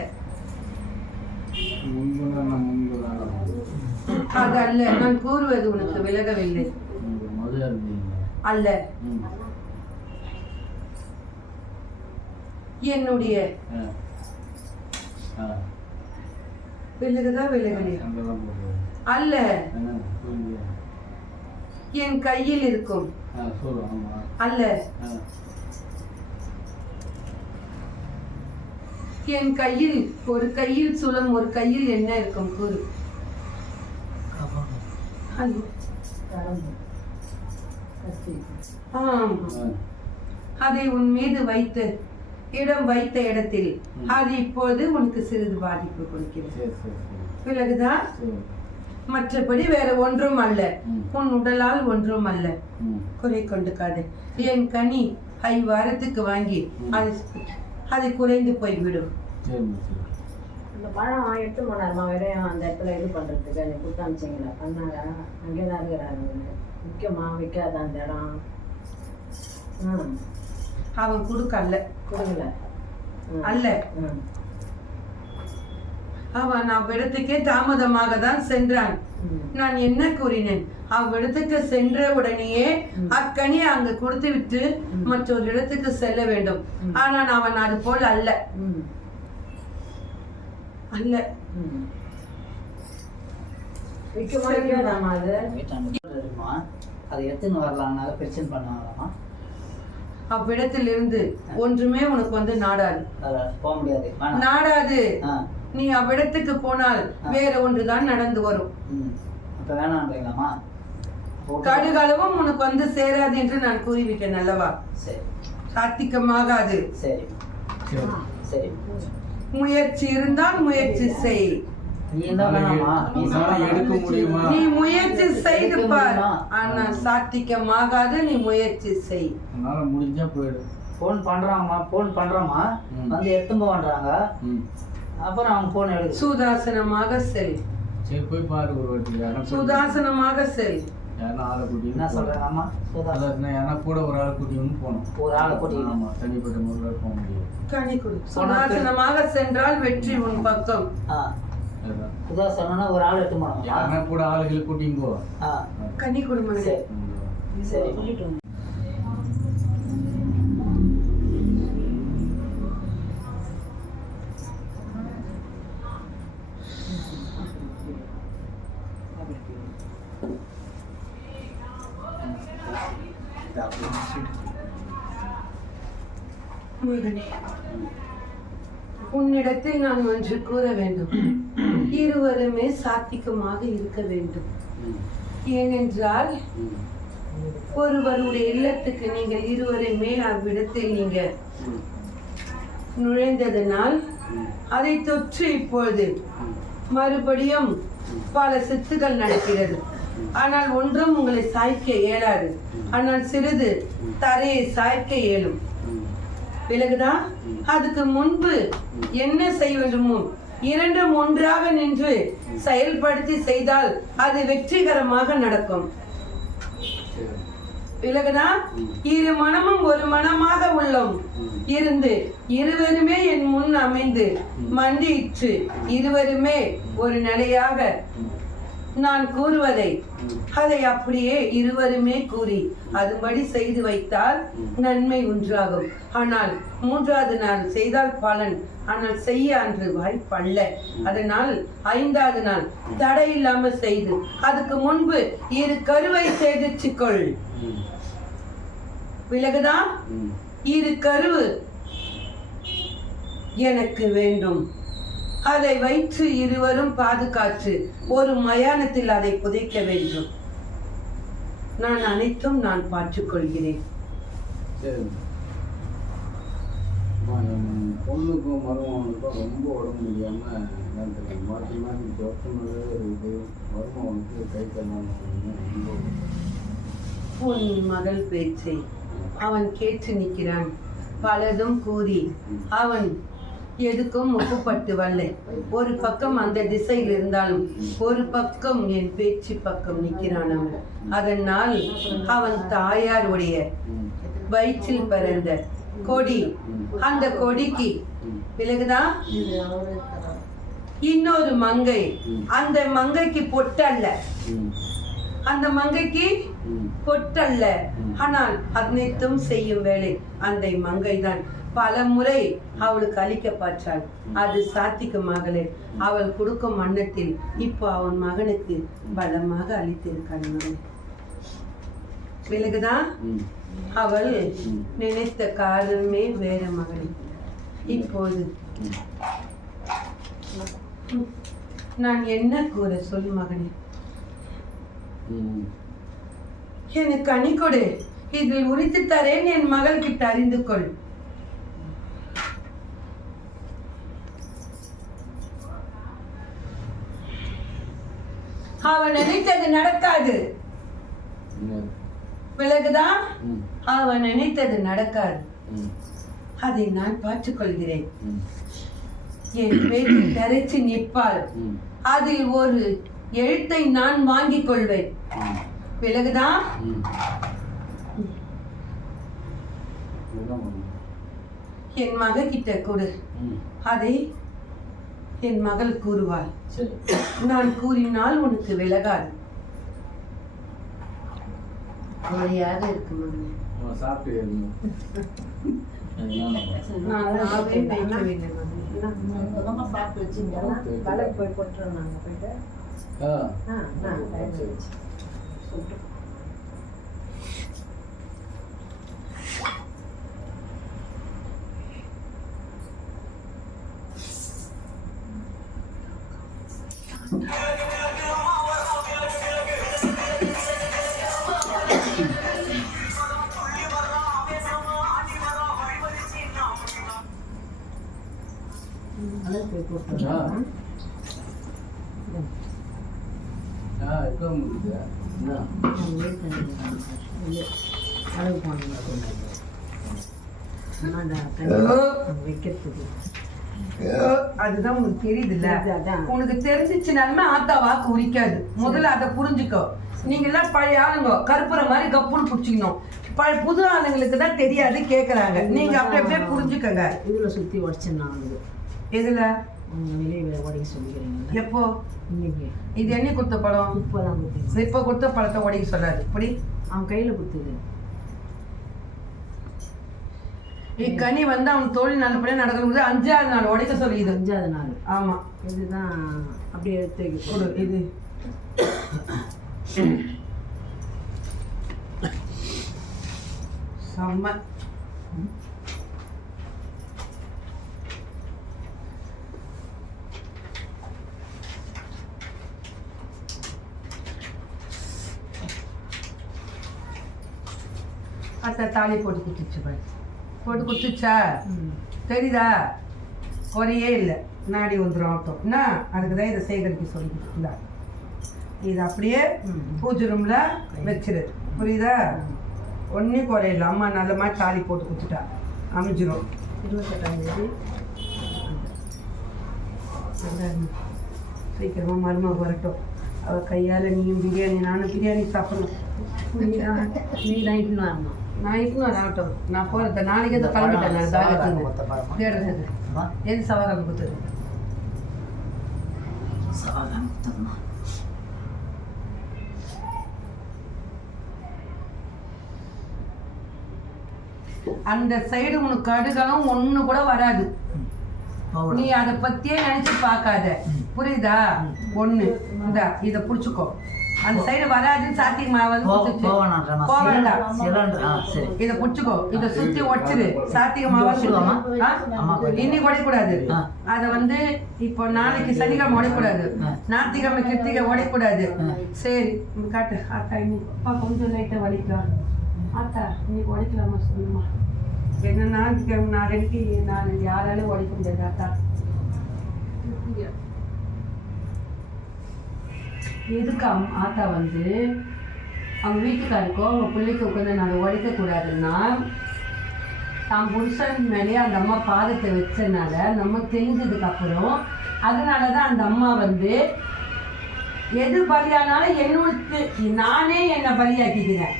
அது அல்ல நான் கூறுவது உனக்கு விலகவில்லை. அல்ல, என்னுடைய விலகுதா விலகலையா? அல்ல, என் கையில் இருக்கும். அல்ல, என் கையில் ஒரு கையில் சுலம், ஒரு கையில் என்ன இருக்கும் கூறு? அதை உன் மீது வைத்த இடத்தில் அது இப்போது உனக்கு சிறிது பாதிப்பு கொடுக்கிறது. பிறகுதான் மற்றபடி வேற ஒன்றும் அல்ல, உன் உடலால் ஒன்றும் அல்ல. குறை கொண்டுக்காது. என் கனி 5 வாரத்துக்கு வாங்கி அது குறைந்து போய்விடும். அந்த பழம் 8 மணி நேரமா வரையும் அந்த இடத்துல இது பண்றதுக்கு நீ கொடுத்து அனுப்பிச்சிங்களா? பண்ணாரா? அங்கேதான் இருக்கிறாரு. முக்கியமா வைக்காத அந்த இடம். அவன் கொடுக்கல, கொடுக்கல அல்ல. அவன் அவ்விடத்துக்கே தாமதமாக தான் சென்றான். நான் என்ன கூறினேன்? அவ்விடத்துக்கு சென்ற உடனேயே அக்கனி அங்கு கொடுத்து விட்டு மற்றொரு இடத்துக்கு செல்ல வேண்டும். ஆனால் அவன் அது போல் அல்ல. அல்ல, அவ்விடத்தில் இருந்து ஒன்றுமே உனக்கு வந்து நாடாது. நாடாது. நீ அவ்விடத்துக்கு போனால் வேற ஒன்றுதான் நடந்து வரும். கடுகளவும் உனக்கு வந்து சேராது என்று நான் கூறிவிட்டேன் அல்லவா? சாத்திகமாகாது. முயற்சி இருந்தால் முயற்சி செய். நீ முயற்சி செய்து பார், ஆனா சாத்திகமாகாது. நீ முயற்சி செய். முடிஞ்சா போயிடு. போன் பண்றாமா வந்து எடுத்துட்டு பண்றாங்க. அப்புறம் அவங்க போன் எடுத்து சுதாசனமாக செல். சரி போய் பாரு ஒரு வாட்டி. சுதாசனமாக செல். யாரா ஆளை கூட்டி என்ன சொல்றாங்கம்மா? சுதாசன யாரா கூட ஒரு ஆளை கூட்டி வந்து போகணும். ஒரு ஆளை கூட்டி ஆமா, தனிப்பட்ட முறையில் போக முடியும். கனி கொடு. சுதாசனமாக சென்றால் வெற்றி உன் பக்கம். சுதாசனா ஒரு ஆள் எடுத்து போனோம். யாரா கூட ஆளுகளை கூட்டிங்க போ. கனி கொடுமை. சரி. மகனே, உன்னிடத்தில் நான் ஒன்று கூற வேண்டும். இருவருமே சாத்திகமாக இருக்க வேண்டும். ஏனென்றால் ஒருவருடைய இல்லத்துக்கு நீங்கள் இருவருமே அவ்விடத்தில் நீங்க நுழைந்ததனால் அதை தொற்று இப்பொழுது மறுபடியும் பல சித்துகள் நடக்கிறது. ஆனால் ஒன்றும் உங்களை சாய்க்க இயலாது. ஆனால் சிறிது தரையை சாய்க்க இயலும். விலகுதா? அதுக்கு முன்பு என்ன செய்ய வேண்டுமோ இரண்டும் ஒன்றாக நின்று செயல்படுத்தி செய்தால் அது வெற்றிகரமாக நடக்கும். விலகுதா? இரு மனமும் ஒரு மனமாக உள்ளோம் இருந்து இருவருமே என் முன் அமைந்து மண்டியிற்று இருவருமே ஒரு நிலையாக நான் கூறுவதை அதை அப்படியே இருவருமே கூறி அதுபடி செய்து வைத்தால் நன்மை ஒன்றாகும். ஆனால் மூன்றாவது நாள் செய்தால் பலன், ஆனால் செய்ய அன்று வாய்ப்பல்ல. அதனால் ஐந்தாவது நாள் தடை இல்லாம செய்து அதுக்கு முன்பு இரு கருவை சேதிச்சுக்கொள். விலகுதா? இரு கருவு எனக்கு வேண்டும். அதை வைத்து இருவரும் பாதுகாத்து ஒரு மயானத்தில் அதை புதைக்க வேண்டும். நான் அனைத்தும் நான் பார்த்துக் கொள்கிறேன். பொண்ணுக்கும் மருமகனுக்கும் ரொம்ப உடம்பு முடியாம மாற்றி மாற்றி ஜொத்துனது இருக்குது. மருமகனுக்கு கை தண்ணி உன் மகள் பேச்சை அவன் கேட்டு நிற்கிறான். பலதும் கூறி அவன் எதுக்கும் ஒப்புப்பட்டு வரல. ஒரு பக்கம் அந்த திசையில் இருந்தாலும் ஒரு பக்கம் என் பேச்சு பக்கம் நிற்கிறான் அவன். அதனால் அவன் தாயாருடைய வயிற்றில் பிறந்த கொடி, அந்த கொடிக்கு விலகுதா இன்னொரு மங்கை. அந்த மங்கைக்கு பொட்டல்ல, அந்த மங்கைக்கு பொட்டல்ல. ஆனால் அனைத்தும் செய்யும் வேலை அந்த மங்கை தான். பல முறை அவளுக்கு அளிக்க பார்த்தாள், அது சாத்திகமாகலே. அவள் கொடுக்கும் அன்னத்தில் இப்போ அவன் மகனுக்கு பலமாக அளித்திருக்காள். மகன் விலகுதான் அவள் நினைத்த காரணமே வேற மகனை. இப்போது நான் என்ன கூற சொல் மகனே. எனக்கு அணி கொடு, இதில் உரித்து தரேன். என் மகள் கிட்ட அறிந்து கொள். அவன் நினைத்தது நடக்காது. விலகுதா? அவன் நினைத்தது நடக்காது. அதை நான் பார்த்துக் கொள்கிறேன். என் பேச்சு தரைச்சு நிற்பாள். அதில் ஒரு எழுத்தை நான் வாங்கிக் கொள்வேன். விலகுதா? என் மக கிட்ட கொடு. அதை என் மகள் கூறுவாள். நான் கூறினால் உனக்கு விலகாது. அவளையாக இருக்கு மகனே. அதுதான் உனக்கு தெரியுதுல்ல. உனக்கு தெரிஞ்சிச்சுனாலுமே ஆத்தா வாக்கு உரிக்காது. முதல்ல அதை புரிஞ்சுக்கோ. நீங்க எல்லாம் பழைய ஆளுங்க கருப்புற மாதிரி கப்புன்னு புடிச்சிக்கணும். புது ஆளுங்களுக்கு தான் தெரியாது, கேக்குறாங்க. நீங்க அப்படி அப்படியே புரிஞ்சுக்கங்க. இதுல சுத்தி உடச்சிருந்தாங்க. எதுல வெளியே உடைக்க சொல்லிக்கிறீங்க? எப்போ? இன்னைக்கு. இது என்ன கொடுத்த பழம்? இப்பதான் கொடுத்து. இப்ப கொடுத்த பழத்தை உடைக்க சொல்லாது. இப்படி அவன் கையில கொடுத்தது. இக்கனி வந்து அவன் தோழி நல்லபடியா நடக்கும்போது 5ஆவது நாள் உடைக்க சொல்லி. இது 5ஆவது நாள். ஆமா, இதுதான் அப்படியே எடுத்து கொடு. இது செம்ம. அத்தை தாலி போட்டு குத்துச்சு பாரு. போட்டு குத்துச்சா தெரியுதா? குறையே இல்லை. நாடி வந்துடும் ஆட்டம் என்ன. அதுக்கு தான் இதை சேகரிக்க சொல்லிக்கிட்டு இது அப்படியே பூஜை ரூமில் வச்சிரு. புரியுதா? ஒன்றும் குறையில்லை. அம்மா நல்ல மாதிரி தாலி போட்டு குத்துட்டா அமைஞ்சிரும். 28ஆம் தேதி சீக்கிரமாக மருமக வரட்டும். அவள் கையால் நீயும் பிரியாணி, நானும் பிரியாணி சாப்பிடணும். நீ தான் இட்டுன்னு வரணும். நான் இட்டுன்னு வரேன் ஆகட்டும். நான் போகிறேன். நாளைக்கு எதுவும் கிளம்பிட்டேன். நான் தாகத்துக்கு தேடுறது எது சவாலாக கொடுத்தது. அந்த சைடு உனக்கு கடுகளும் ஒண்ணு கூட வராது. நீ அதை பத்தியே நினைச்சு பார்க்காத. புரியுதா? ஒண்ணு இந்த இதை புடிச்சுக்கோ. அந்த சைடு வராதுன்னு சாத்திய மாவது இதை புடிச்சுக்கோ. இதை சுத்தி உடச்சிரு. சாத்திய மாவு இன்னைக்கு உடையக்கூடாது. அதை வந்து இப்போ நாளைக்கு சனிக்கிழமை உடையக்கூடாது. ஞாயிற்றுக்கிழமை கிருத்திகை உடையக்கூடாது. சரி காட்டு. ஆத்தா இன்னைக்கு அப்பா கொஞ்சம் லைட்டா வலிக்கலாம். ஆத்தா இன்னைக்கு உடைக்கலாமா சொல்லுமா? என்ன ஞாயிற்றுக்கிழமை நாளைக்கு நான் யாராலும் உடைக்க முடியாது. ஆத்தா எதுக்கு ஆத்தா வந்து அவங்க வீட்டுக்காருக்கோ அவங்க பிள்ளைக்கு உட்காந்து நாங்கள் உடைக்கக்கூடாதுன்னா தான் புருஷன் மேலேயே அந்த அம்மா பாதத்தை வச்சதுனால நம்ம தெரிஞ்சதுக்கு அப்புறம் அதனால தான் அந்த அம்மா வந்து எது பலியானாலும் என்னுக்கு நானே என்னை பலியாக்கிக்கிறேன்.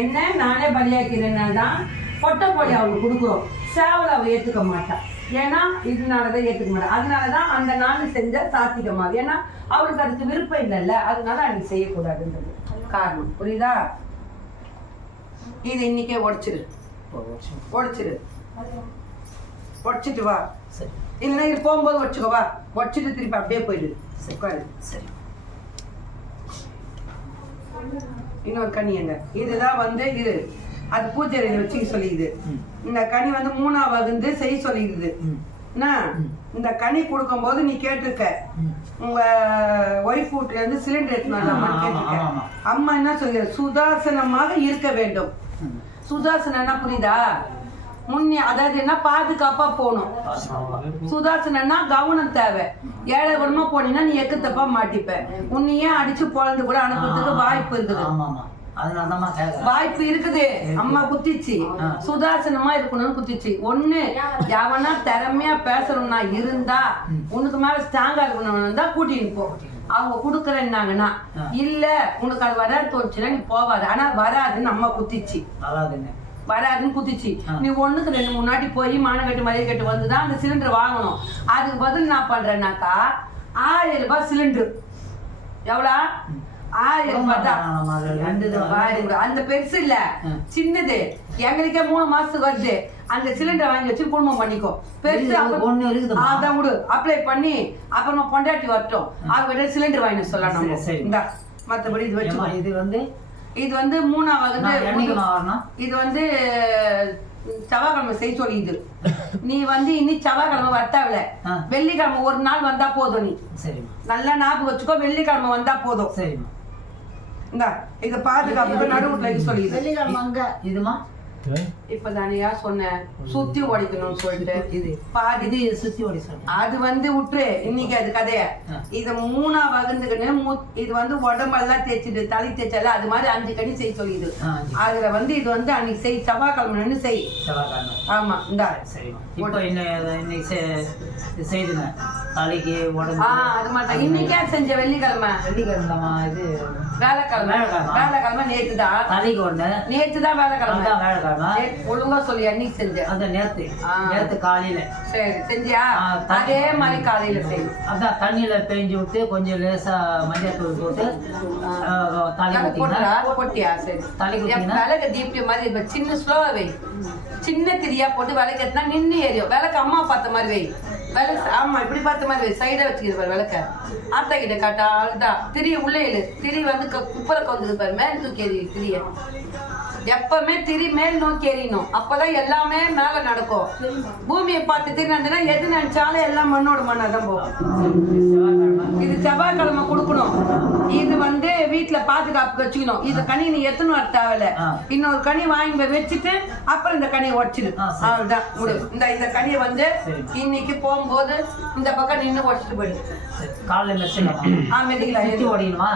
என்ன நானே பலியாக்கிறதுனால தான் பொட்டை பொடி அவளுக்கு கொடுக்குறோம். சேவலை அவள் ஏற்றுக்க மாட்டாள். ஏன்னா இதனால தான் ஏற்றுக்க மாட்டாள். அதனால தான் அந்த நாள் செஞ்ச சாத்திகமாக. ஏன்னா அவளுக்கு அதுக்கு விருப்பம் இல்லைல்ல, அதனால அன்னைக்கு செய்யக்கூடாதுன்றது காரணம். புரியுதா? இது இன்னைக்கே உடைச்சிரு. உடைச்சிட்டு வா. இல்லைன்னா இது போகும்போது உடச்சுக்கோ. வா உடச்சிட்டு திருப்பி அப்படியே போயிடு. உட்காரு. சரி இன்னொரு கனி எங்க இதுதான் வந்து இது அது பூஜையில வச்சுக்க சொல்லிடுது. இந்த கனி வந்து 3ஆம் வகுந்து செய்ய சொல்லிடுது. என்ன இந்த கனி கொடுக்கும் போது நீ கேட்டிருக்க உங்க ஒய்ஃப் வீட்டுல இருந்து சிலிண்டர் எடுத்துனாங்க கேட்டிருக்க. அம்மா என்ன சொல்ல சுதாசனமாக இருக்க வேண்டும். சுதாசனா புரியுதா? அதாவது என்ன பாதுகாப்பா போகணும். சுதாசனா கவனம் தேவை. ஏழை குணமா போனீங்கன்னா நீ எக்கத்தப்பா மாட்டிப்ப. உன்னையே அடிச்சு பொழந்து கூட அனுப்புறதுக்கு வாய்ப்பு இருக்குது. வாய்ப்பு இருக்குது. அம்மா குத்திச்சு சுதாசனமா இருக்கணும்னு குத்திச்சு. ஒண்ணு எவனா திறமையா பேசணும்னா இருந்தா உனக்கு மேல ஸ்ட்ராங்கா இருக்கணும்னு தான் கூட்டின்னு போ. அவங்க குடுக்கறேன்னாங்கன்னா இல்ல உனக்கு அது வராது தோணுச்சுன்னா நீ போவாது. ஆனா வராதுன்னு அம்மா குத்திச்சு. வராதுன்னு குத்திச்சு. நீ 1க்கு 2 முன்னாடி போய் மானக்கட்டு மளிகை கட்டு வந்துதான் அந்த சிலிண்டர் வாங்கணும். அதுக்கு பதில் நான் பண்றேன்னாக்கா 1000 ரூபாய் சிலிண்டர். எவ்வளோ? 1000 ரூபாய் தான். அந்த பெருசு இல்ல, சின்னது. எங்களுக்கே 3 மாசத்துக்கு வருது. அந்த சிலிண்டர் வாங்கி வச்சு குடும்பம் பண்ணிக்கோ. பெருசு அதான் விடு. அப்ளை பண்ணி அப்புறமா பொண்டாட்டி வரட்டும். அவங்க சிலிண்டர் வாங்கி சொல்லலாம். இந்த மற்றபடி இது வச்சு இது வந்து 3ஆம் வகுப்பு. இது வந்து செவ்வாய்க்கிழமை செய்ய சொல்லிது. நீ வந்து இன்னைக்கு செவ்வாய்க்கிழமை வரத்தாவில வெள்ளிக்கிழமை ஒரு நாள் வந்தா போதும். நீ நல்லா ஞாபகம் வச்சுக்கோ. வெள்ளிக்கிழமை வந்தா போதும். இந்த இதை பாதுகாப்பு நடுவுல சொல்லிது. வெள்ளிக்கிழமை அங்க இதுமா இப்பதானியா சொன்ன சுத்தி உடைக்கணும்னு சொல்லிட்டு இது பாதி இது சுத்தி உடை சொன்ன அது வந்து விட்டுரு. இன்னைக்கு அது கதைய இதை 3ஆம் வகுந்துக்கணும். இது வந்து உடம்பெல்லாம் தேய்ச்சிட்டு தலை தேய்ச்சால அது மாதிரி 5 கனி செய்ய சொல்லிது. அதுல வந்து இது வந்து அன்னைக்கு செய். செவ்வாய்க்கிழமை செய். ஆமா இந்த இன்னைக்கே செஞ்ச வெள்ளிக்கிழமை இது வேலைக்கிழமை. வேலைக்கிழமை நேத்துதான் வேலைக்கிழமை. ஒழுங்கா சொல்லி அன்னைக்கு செஞ்ச நேத்து காலையில சரி செஞ்சியா? அதே மாதிரி காலையில செய்யும். அதான் தண்ணியில பெஞ்சு விட்டு கொஞ்சம் லேசா மஞ்சள் தூள் போட்டு போட்டியா? சரி விளக்கு தீபிய மாதிரி சின்ன ஸ்லோவா வை. சின்ன திரியா போட்டு விளக்கு எத்தினா நின்று ஏறியும். விளக்கு அம்மா பார்த்த மாதிரி வை. விளக்கு ஆமா இப்படி பார்த்த மாதிரி வை. சைடா வச்சுக்கிது விளக்க. ஆத்தா கிட்ட காட்டா அதுதான் திரிய உள்ளே இழு. திரி வந்து குப்பரை கவுந்துக்கு பாரு. மேல் தூக்கி எறி திரிய. எப்பவுமே திரி மேல் நோக்கி எறியணும். அப்பதான் எல்லாமே மேல நடக்கும். பூமியை பார்த்து திரி நடந்தா எது நினைச்சாலும் எல்லாம் மண்ணோட மண்ணாதான் போகும். இது செவ்வாய்க்கிழமை கொடுக்கணும். இது வந்து வீட்டுல பாதுகாப்பு வச்சுக்கணும். இந்த கனி நீ எத்தனை வர தேவையில்ல, இன்னொரு கனி வாங்கி போய் வச்சுட்டு அப்புறம் இந்த கனியை உடச்சிடு. அவ்வளவுதான் முடியும். இந்த கனியை வந்து இன்னைக்கு போகும்போது இந்த பக்கம் நின்று உடச்சிட்டு போயிடு. காலையில மெதிக்கல சுத்தி ஓடிக்கணுமா?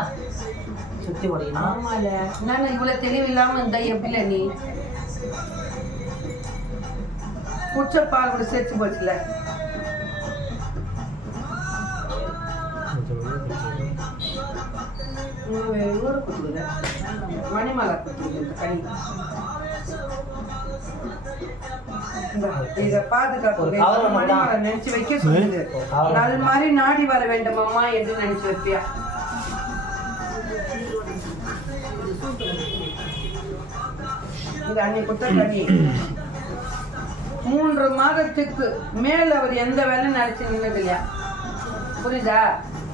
சுத்தி ஓடிக்கணும். ஆமால, நான் இவ்வளவு தெளிவு இல்லாம இந்த எப்படில நீ குச்ச பால் கூட சேர்த்து போச்சுல. மணிமாலா கனி இத பாதுகாப்பு மணிமாலா நினைச்சு வைக்க சொல்லுது. அது மாதிரி நாடி வர வேண்டும் அம்மா என்று நினைச்சு வைப்பியா? இது அன்னை குத்த கனி 3 மாதத்துக்கு மேல அவர் எந்த வேலையும் நினைச்சு நின்னது இல்லையா? புரியுதா?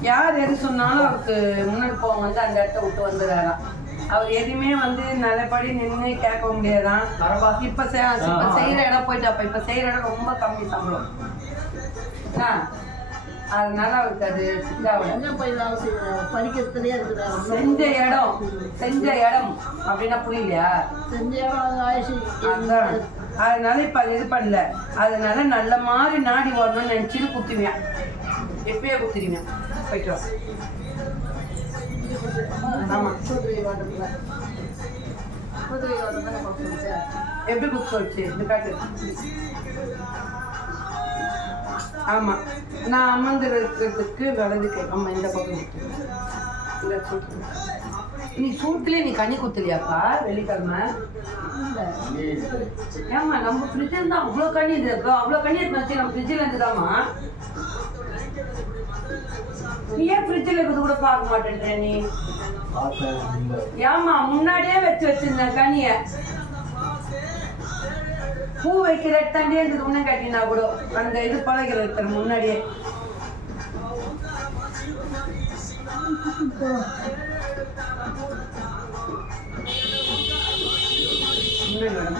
யார் எது சொன்னாலும் அவருக்கு முன்னாடி போக வந்து அந்த இடத்த விட்டு வந்துடுறாராம். அவர் எதுவுமே வந்து நல்லபடி நின்று கேட்க முடியாதான். இப்ப செய்யற இடம் போயிட்டு இப்ப செய்யற இடம் ரொம்ப கம்மி சம்பளம். அதனால அவருக்கு அது படிக்கிறதுலயே செஞ்ச இடம் அப்படின்னா புரியலையா? அதனால இப்ப அது இது பண்ணல. அதனால நல்ல மாதிரி நாடி வரணும்னு நினைச்சிட்டு குத்துவியா? எப்பயே குத்துருவியா? போயிட்டு வா. ஆமா, எப்படி குத்து சொல்லிச்சு இந்த காட்டு? ஆமா, நான் அமர்ந்து இருக்கிறதுக்கு வலதுக்கு. ஆமா, இந்த பக்கம் நீ சூட்டுலயே நீ கனி குத்துலியாப்பா வெள்ளிக்கிழமை? ஏமா நம்ம ஃப்ரிட்ஜ் இருந்தா அவ்வளவு கனி இருக்கு, அவ்வளவு கனி எடுத்து நம்ம ஃப்ரிட்ஜ்ல இருந்துதாமா. நீ ஏன் ஃப்ரிட்ஜ்ல இருக்கிறது கூட பார்க்க மாட்டேன்ற நீ? ஏமா முன்னாடியே வச்சிருந்த கனிய பூ வைக்கிற தாண்டியே இருந்தது முன்ன காட்டினா கூட அந்த இது பழகிற முன்னாடியே.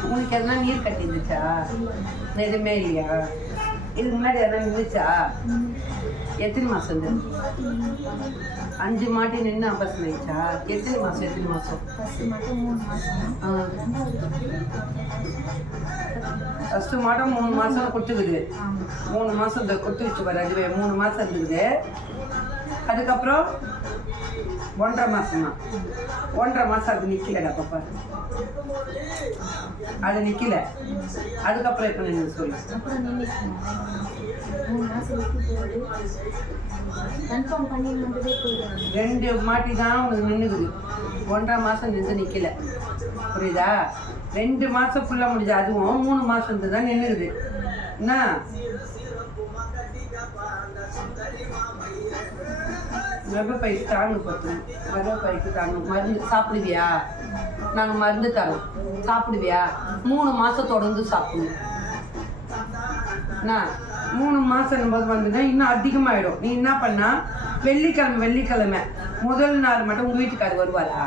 உனக்கு எதனா நீர் கட்டி இருந்துச்சா? எதுவுமே இல்லையா? இதுக்கு முன்னாடி எதனா இருந்துச்சா? எத்தனை மாசம் இருந்து? 5 மாட்டி நின்று அபசம் ஆயிடுச்சா? எத்தனை மாசம்? ஃபர்ஸ்ட் மாட்டம் 3 மாசம் குத்துக்குது. 3 மாசம் இந்த குத்து வச்சு வர அதுவே 3 மாசம் இருந்துக்குது. அதுக்கப்புறம் 1.5 மாசமா? 1.5 மாசம் அது நிக்கலடா பாப்பா, அது நிக்கல. அதுக்கப்புறம் எப்ப நின்று சொல்லு? 2 மாட்டி தான் உனக்கு நின்றுக்குது. 1.5 மாசம் நின்று நிக்கல. புரியுதா? 2 மாசம் ஃபுல்லா முடிஞ்சு, அதுவும் 3 மாசம் இருந்து தான் நின்றுக்குது. என்ன கர்ப்பப்பை தாங்க பத்து, கர்ப்பப்பைக்கு தாங்க. மருந்து சாப்பிடுவியா? நாங்கள் மருந்து தரோம், சாப்பிடுவியா? 3 மாசம் தொடர்ந்து சாப்பிடணும். என்ன 3 மாசம் போது வந்துன்னா இன்னும் அதிகமாகிடும். நீ என்ன பண்ணா வெள்ளிக்கிழமை முதல் நாள் மட்டும் உங்கள் வீட்டுக்காரர் வருவாரா?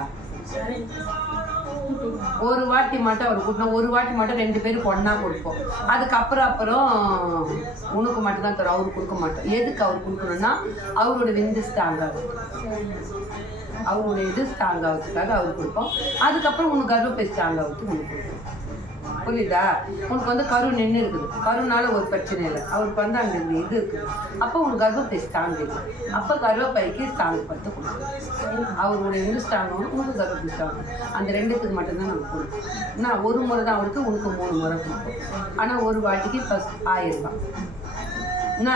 ஒரு வாட்டி மட்டும் அவர் கூட்டணும். ஒரு வாட்டி மட்டும் 2 பேருக்கு ஒன்றா கொடுப்போம். அதுக்கப்புறம் உனக்கு மட்டும் தான் தரும், அவருக்கு கொடுக்க மாட்டோம். எதுக்கு அவர் கொடுக்கணும்னா அவரோட விந்து ஸ்ட்ராங் ஆகும், அவருடைய இது ஸ்ட்ராங் ஆகிறதுக்காக அவருக்கு கொடுப்போம். அதுக்கப்புறம் உனக்கு கர்ப்பப்பை ஸ்ட்ராங் ஆகிறதுக்கு உனக்கு கொடுப்போம். புரியுதா? உனக்கு வந்து கரு நின்று இருக்குது, கருனால ஒரு பிரச்சனை இல்லை. அவருக்கு வந்து அங்கே இது இருக்குது. அப்போ உனக்கு கர்ப்பப்பை ஸ்ட்ராங் இருக்குது. அப்போ கர்ப்பப்பைக்கு ஸ்ட்ராங் படுத்து கொடுக்கும். அவருடைய இது ஸ்ட்ராங் ஆகும், உனக்கு கர்ப்பப்பை ஸ்ட்ராங் ஆகும். அந்த 2த்துக்கு மட்டும்தான் நம்ம கொடுப்போம். நான் ஒரு முறை தான் அவருக்கு, உனக்கு 3 முறை கொடுப்போம். ஆனால் ஒரு வாட்டிக்கு ஃபஸ்ட் 1000 ரூபாய். என்ன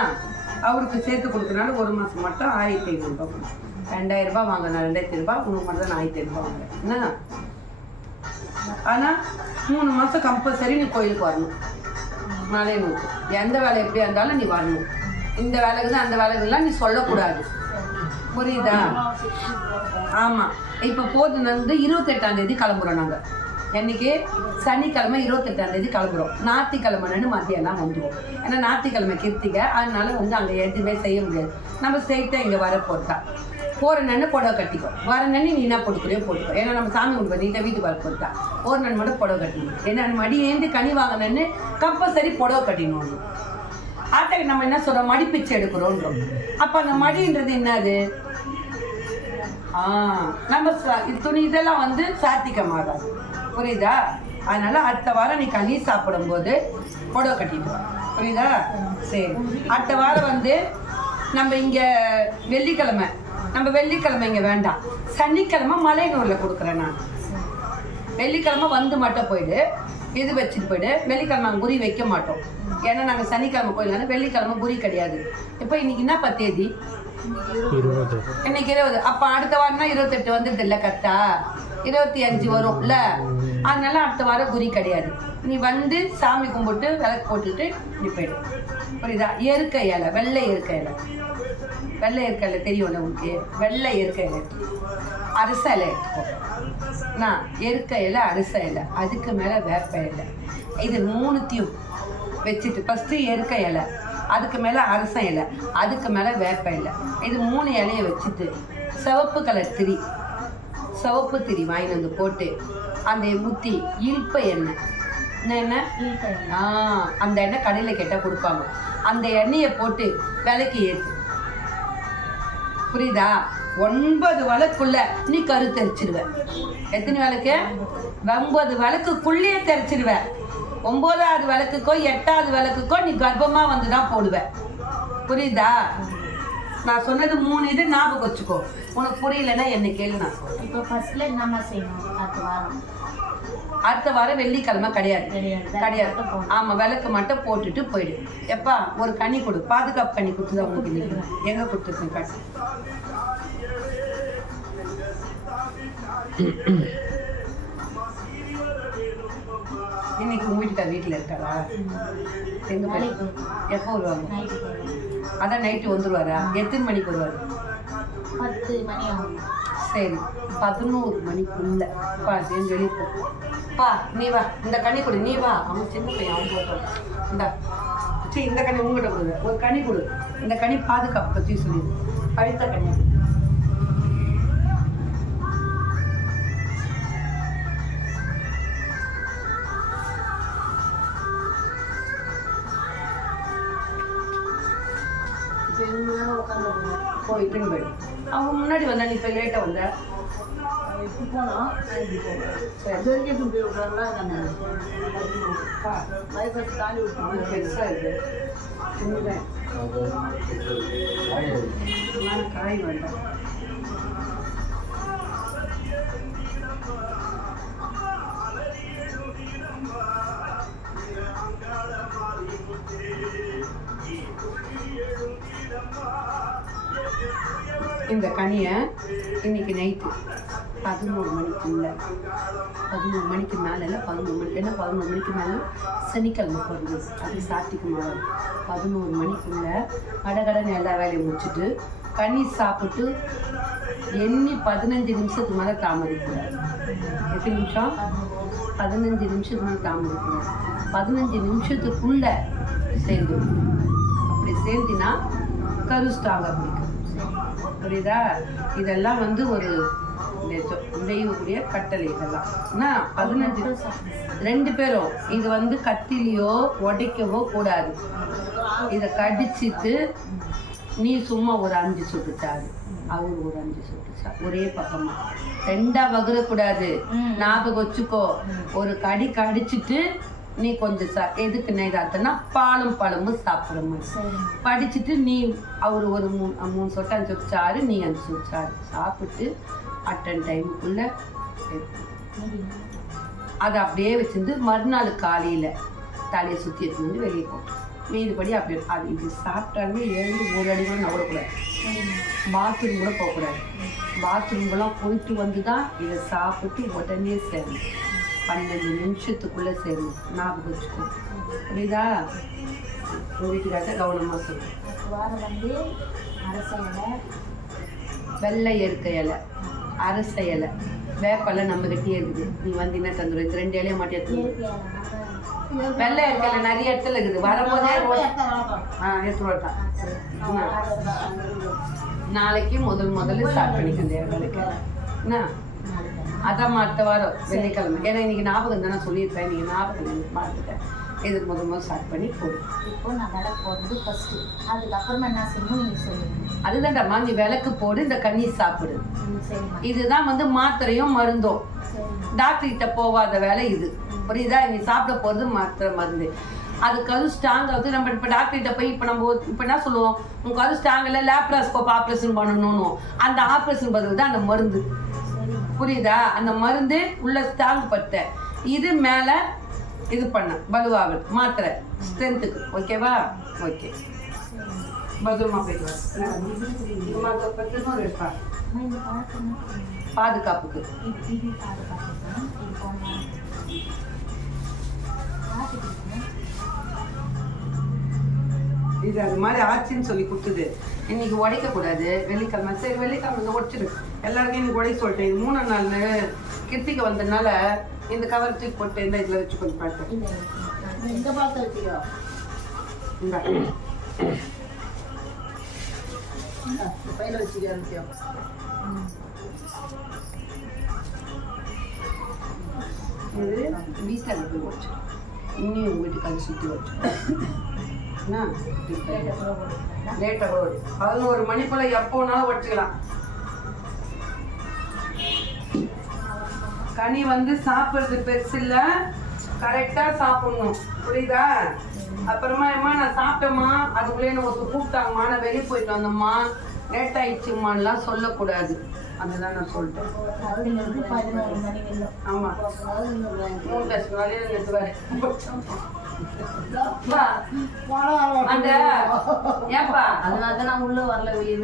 அவருக்கு சேர்த்து கொடுக்கறனால 1 மாதம் மட்டும் 1500 ரூபாய் கொடுக்கும். 2000 ரூபாய் வாங்கினா 2000 ரூபாய், உனக்கு மட்டும் தான் 1500 ரூபாய் வாங்குறேன். என்ன ஆனால் 3 மாதம் கம்பல்சரி நீ கோயிலுக்கு வரணும். நாளே நோக்கு எந்த வேலை எப்படியா இருந்தாலும் நீ வரணும். இந்த வேலைக்கு தான் அந்த வேலைகள்லாம் நீ சொல்லக்கூடாது. புரியுதா? ஆமாம். இப்போ போது வந்து 28ஆம் தேதி கிளம்புறோம் நாங்கள். என்னைக்கு? சனிக்கிழமை 28ஆம் தேதி கிளம்புறோம். ஞாயிற்றுக்கிழமை மத்தியானம் வந்துடுவோம். ஏன்னா ஞாயிற்றுக்கிழமை கிருத்திகை, அதனால வந்து அங்கே எதுவுமே செய்ய முடியாது. நம்ம ஸ்ட்ரெயிட்டாக இங்கே வர போட்டா போகிற நன்னு புடவை கட்டிக்கோ, வர நன்னு நீ என்ன போட்டுக்கிறியோ போட்டுக்கோ. ஏன்னா நம்ம சாமி கொடுப்போம், நீட்டாக வீட்டுக்கு வர போட்டா ஒரு நன் மட்டும் புடவை கட்டிக்கணும். ஏன்னா மடி ஏந்து கனி வாங்கினு கம்பல்சரி புடவை கட்டினோம். ஆட்டை நம்ம என்ன சொல்கிறோம்? மடி பிச்சை எடுக்கிறோன்றோம். அப்போ அந்த மடின்றது என்னது? நம்ம துணி இதெல்லாம் வந்து சாத்திக்க மாட்டாது, புரியுதா? அதனால அடுத்த வாரம் நீ களி சாப்பிடும்போது புடவை கட்டிட்டு வா, புரியுதா? சரி, அடுத்த வாரம் வந்து நம்ம இங்கே வெள்ளிக்கிழமை, நம்ம வெள்ளிக்கிழமை இங்கே வேண்டாம், சனிக்கிழமை மலையனூரில் கொடுக்குறேன் நான். வெள்ளிக்கிழமை வந்து மட்டும் போயிடு, இது வச்சுட்டு போயிடு. வெள்ளிக்கிழமை குறி வைக்க மாட்டோம், ஏன்னா நாங்கள் சனிக்கிழமை கோயிலான வெள்ளிக்கிழமை குறி கிடையாது. இப்போ இன்னைக்கு என்ன தேதி? இன்னைக்கு 20. அப்போ அடுத்த வாரம்னா 28 வந்துடுது இல்லை, கரெக்டா? 25 வரும்ல. அதனால அடுத்த வாரம் குறி கிடையாது. நீ வந்து சாமி கும்பிட்டு விளக்கு போட்டுட்டு நீ போயிடு, புரியுதா? எருக்க இலை, வெள்ளை எருக்க இலை, வெள்ளை எருக்க இலை தெரியும்ல உங்களுக்கு? வெள்ளை எருக்க இலை, அரச இலை எடுத்துக்கோ. எருக்க இலை, அரச இலை, அதுக்கு மேலே வேப்ப இலை, இது 3த்தையும் வச்சுட்டு ஃபஸ்ட்டு எருக்க இலை, அதுக்கு மேலே அரச இலை, அதுக்கு மேலே வேப்ப இலை, இது 3 இலையை வச்சுட்டு சிவப்பு கலர் திரி, சிவப்பு திரி வாங்கிட்டு வந்து போட்டு அந்த ஊற்றி இல்ப எண்ணெய், எண்ணெய் அந்த எண்ணெய் கடையில் கேட்டால் கொடுப்பாங்க, அந்த எண்ணெயை போட்டு விளக்கு ஏற்று, புரியுதா? 9 விளக்குள்ள நீ கரு தெரிச்சிடுவ. எத்தனை விளக்கு? 9 விளக்குக்குள்ளேயே தெரிச்சிடுவ. 9வது விளக்குக்கோ 8வது விளக்குக்கோ நீ கர்ப்பமா வந்து தான் போடுவ, புரியுதா? நான் சொன்னது 3 இது ஞாபகம் வச்சுக்கோ. உனக்கு புரியலன்னா என்ன கேளு. நான் இப்போ ஃபர்ஸ்ட்ல என்ன செய்யணும்? அடுத்த வாரம் வெள்ளிக்கிழமை கிடையாது. ஆமா, விளக்கு மட்டும் போட்டுட்டு போயிடு. எப்பா ஒரு கனி கொடு, பாதுகாப்பு கனி கொடுத்துதான் உங்களுக்கு இன்னைக்கு எங்க கொடுத்துருக்கேன் காட்டு. இன்னைக்கு உங்க வீட்டில் இருக்காரா? எங்க போய் எப்போ வருவாங்க? அதான் நைட்டு வந்துருவாரா? எத்தனை மணிக்கு வருவாரு? 10 மணி ஆகும். சரி, 11 மணிக்குள்ள பா சேர்ந்து வெளியே போ. பா நீ வா, இந்த கனி கொடு, நீ வா. அவன் சின்ன பையன், அவன் போட்டான். இந்தா சரி, இந்த கனி உங்ககிட்ட கொடுங்க, ஒரு கனி கொடு. இந்த கனி பாதுகாப்பு பற்றி சொல்லிடு, பழுத்த கனி. போயிட்டு போயிடும். அவங்க முன்னாடி வந்தா, நீ இப்போ லேட்டாக வந்த போனோம் தாண்டி விட்டு பெருசாக இருக்குது. காய் வேண்டாம். இந்த கனியை இன்னைக்கு நைட்டு 11 மணிக்குள்ள, 11 மணிக்கு மேலே இல்லை, 11 மணிக்கு, ஏன்னா 11 மணிக்கு மேலே சனிக்கிழமை பிறந்தது, அது சாத்திக்கு மேலே 11 மணிக்குள்ள கடகடன்னு எல்லா வேலையும் முடிச்சுட்டு கனி சாப்பிட்டு எண்ணி 15 நிமிஷத்துக்கு மேலே தாமதிக்கூடாது. எத்தனை நிமிஷம்? 15 நிமிஷத்துக்கு மேலே தாமதிக்கூடாது. 15 நிமிஷத்துக்குள்ள சேர்ந்து, அப்படி சேர்ந்தினா கரு ஸ்ட்ராங்காக பிடிக்கும், புரியுதா? இதெல்லாம் வந்து ஒரு தெய்வக்கூடிய கட்டளை. இதெல்லாம் என்ன 15 2 பேரும் இது வந்து கத்திலையோ உடைக்கவோ கூடாது. இதை கடிச்சிட்டு நீ சும்மா ஒரு 5 சுட்டுச்சாரு, அவர் ஒரு 5 சுட்டுச்சா, ஒரே பக்கமா 2ஆ வகுரக்கூடாது. ஞாபகம் வச்சுக்கோ. ஒரு கடி கடிச்சிட்டு நீ கொஞ்சம் எதுக்கு நெய்தாத்தனா பாலும் பழமும் சாப்பிட்ற மாதிரி படிச்சுட்டு நீ அவர் ஒரு 3 சொட்டு 5 சொட்டு சாறு, நீ 5 சொட்டு சாறு சாப்பிட்டு அட்டன் டைமுக்குள்ள அதை அப்படியே வச்சிருந்து மறுநாள் காலையில் தலையை சுற்றி எடுத்து வந்து வெளியே போட்டோம். மீதுபடி அப்படியே அது இது சாப்பிட்டாலுமே எழுந்து ஒரு அடி கூட நவரக்கூடாது. பாத்ரூம் கூட போகக்கூடாது. பாத்ரூம்லாம் போயிட்டு வந்து தான் இதை சாப்பிட்டு உடனே சேரணும். 12 நிமிஷத்துக்குள்ளே சேரணும். ஞாபகம் வச்சுக்கோ, புரியுதா? உங்களுக்காக கவனமாக சொல்லுங்கள். வாரம் வந்து அரச இலை, வெள்ளை எருக்க இலை, அரச இலை, வேப்பலை நம்மகிட்டே இருக்குது. நீ வந்தீங்கன்னா தந்துடும். இந்த 2 இலையை மாட்டி எடுத்து. வெள்ளை எருக்க இலை நிறைய இடத்துல இருக்குது. வரும்போதே எடுத்து வரட்டான். நாளைக்கு முதல்ல ஸ்டார்ட் பண்ணிக்க வேலைக்கு என்ன. அதான் அடுத்த வாரம் வெள்ளிக்கிழமை. ஏன்னா இன்னைக்கு ஞாபகம் தானே சொல்லியிருப்பேன், நீங்கள் ஞாபகம் மறந்துட்டேன். இது முதல் ஸ்டார்ட் பண்ணி போடு. இப்போ நான் விளக்கு போடுறது ஃபர்ஸ்ட்டு, அதுக்கப்புறமா என்ன செய்யணும் நீங்கள் சொல்லுங்கள். அதுதான்டாம்மா, நீ விளக்கு போடு, இந்த கண்ணி சாப்பிடு. சரிம்மா. இதுதான் வந்து மாத்திரையும் மருந்தும். சரிம்மா. டாக்டர் கிட்ட போகாத வேலை இது, புரியுதா? நீ சாப்பிட போகிறது மாத்திரை மருந்து. அது கது ஸ்ட்ராங் ஆகுது. நம்ம இப்போ டாக்டர் கிட்ட போய் இப்போ என்ன சொல்லுவோம், உங்க கது ஸ்ட்ராங் இல்லை, லேப்ராஸ்கோப் ஆப்ரேஷன் பண்ணணும்னு. அந்த ஆப்ரேஷன் பதில் தான் அந்த மருந்து, புரியுதா? அந்த மருந்து உள்ள ஸ்ட்ராங் பட்ட இது மேலே இது பண்ண பலுவாகல் மாத்திரை ஸ்ட்ரென்த்துக்கு. ஓகேவா? ஓகே, பத்திரமா போயிட்டு வா. பாதுகாப்புக்கு இது அது மாதிரி ஆச்சுன்னு சொல்லி கொடுத்தது. இன்னைக்கு உடைக்கக்கூடாது, வெள்ளிக்கிழமை. சரி, வெள்ளிக்கிழமை உடைச்சிடு. எல்லாருக்கும் இன்னைக்கு உடைக்க சொல்லிட்டேன். இது 3 நாள் கிருத்திகை வந்ததுனால இந்த கவர் தூக்கி போட்டு இந்த இதில் வச்சு கொஞ்சம் பார்த்தேன். இந்த பார்த்து வச்சுக்கோ. இந்த பையில வச்சுக்கோ. இது வீட்டில் போய் வச்சு இன்னும் உங்கள் வீட்டுக்கு அது சுற்றி வச்சு என்ன லேட்டாக கூட 11 மணி போல் எப்போனாலும் வச்சுக்கலாம். கனி வந்து சாப்பிட்றது பெருசு இல்லை, கரெக்டாக சாப்பிட்ணும், புரியுதா? அப்புறமா ஏம்மா நான் சாப்பிட்டேம்மா, அதுக்குள்ளே என்ன ஒருத்தர் கூப்பிட்டாங்கம்மா, நான் வெளியே போயிட்டு வந்தோம்மா, லேட் ஆயிடுச்சுமான்லாம் சொல்லக்கூடாது. அதுதான் நான் சொல்லிட்டேன். 11 மணி வெள்ளம். ஆமாம், 3 லட்சம் வேலையில் நிறுத்துவார். அந்த ஏப்பா அதனால தான் நான் உள்ள வரல, வெளியே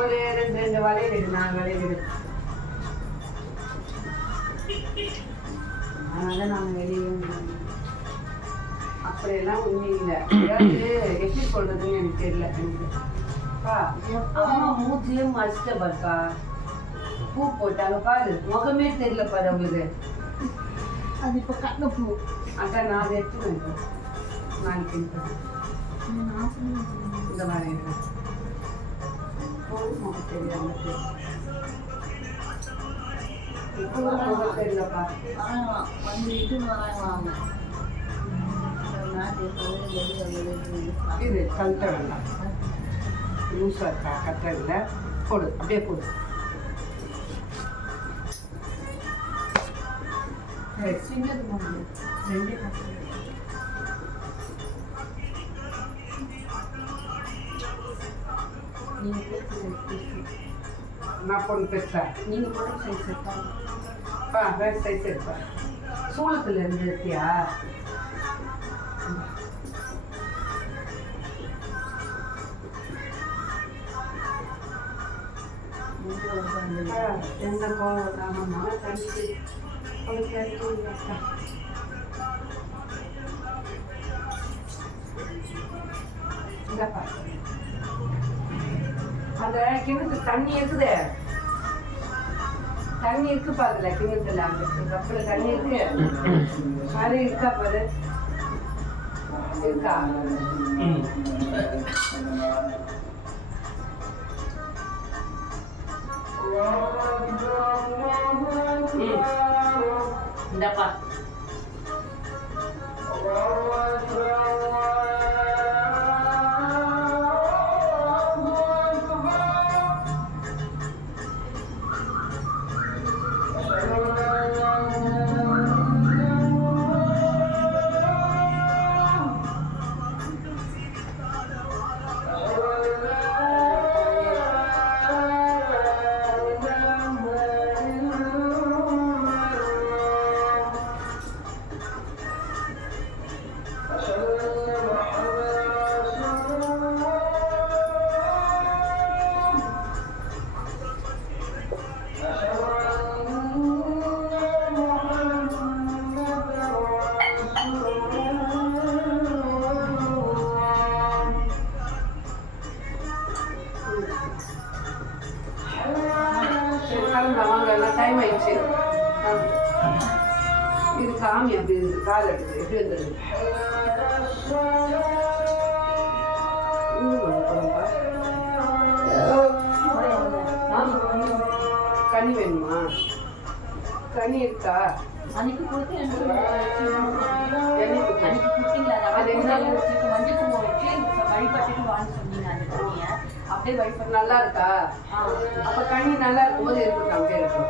ஒரு 2 வளையல் எடு, 4 வளையல் எடு. அதனால நாங்கள் வெளியே அப்படியெல்லாம் ஒன்றும் இல்லை. எப்படி சொல்றதுன்னு எனக்கு தெரியல. அம்மா மூச்சிலையும் மசிட்ட பாருப்பா, பூ போட்டாங்க பாரு, முகமே தெரியல பாரு அவங்களுக்கு. அது இப்போ கண்ண பூ. அக்கா நான் அதை எடுத்துக்கேன், நாளைக்கு இந்த மாதிரி முகம் தெரியாம முகம் தெரியலப்பா. வந்து இட்டுன்னு வராங்க. இது கழுத்த வேண்டாம், லூஸாக இருக்கா கட்டல, போடு, அப்படியே போடு. நான் பொண்ணு பெருசா, நீங்கள் போட்ட சைஸ் இருக்காங்க. வேற சைஸ் இருப்பா. சூளத்துல இருந்து இருக்கியா? எந்த கோவமா தனிச்சு அந்த கிணத்து தண்ணி இருக்குது, தண்ணி இருக்கு பாருல கிணத்துல, அந்த கப்புல தண்ணி இருக்கு பாரு, இருக்கா பாரு, இருக்கா? இந்தப்பா டைம் ஆயிடுச்சு. இது காமி அப்படி இருக்கு, கால் எடுத்து எப்படி இருந்தது? கனி வேணுமா? கனி இருக்கா? அன்னைக்கு கொடுத்து எனக்கு என்னைக்கு? அன்னைக்கு கொடுத்தீங்களா? அது அது என்ன? வச்சுட்டு மஞ்சள் குங்குமம் வச்சு வழிபட்டுட்டு வான்னு சொன்னீங்க அந்த தண்ணியை. அப்படியே வழிபட்டு நல்லா இருக்கா? அப்ப கனி நல்லா இருக்கும்போது இருக்கட்டும், அப்படியே இருக்கும்.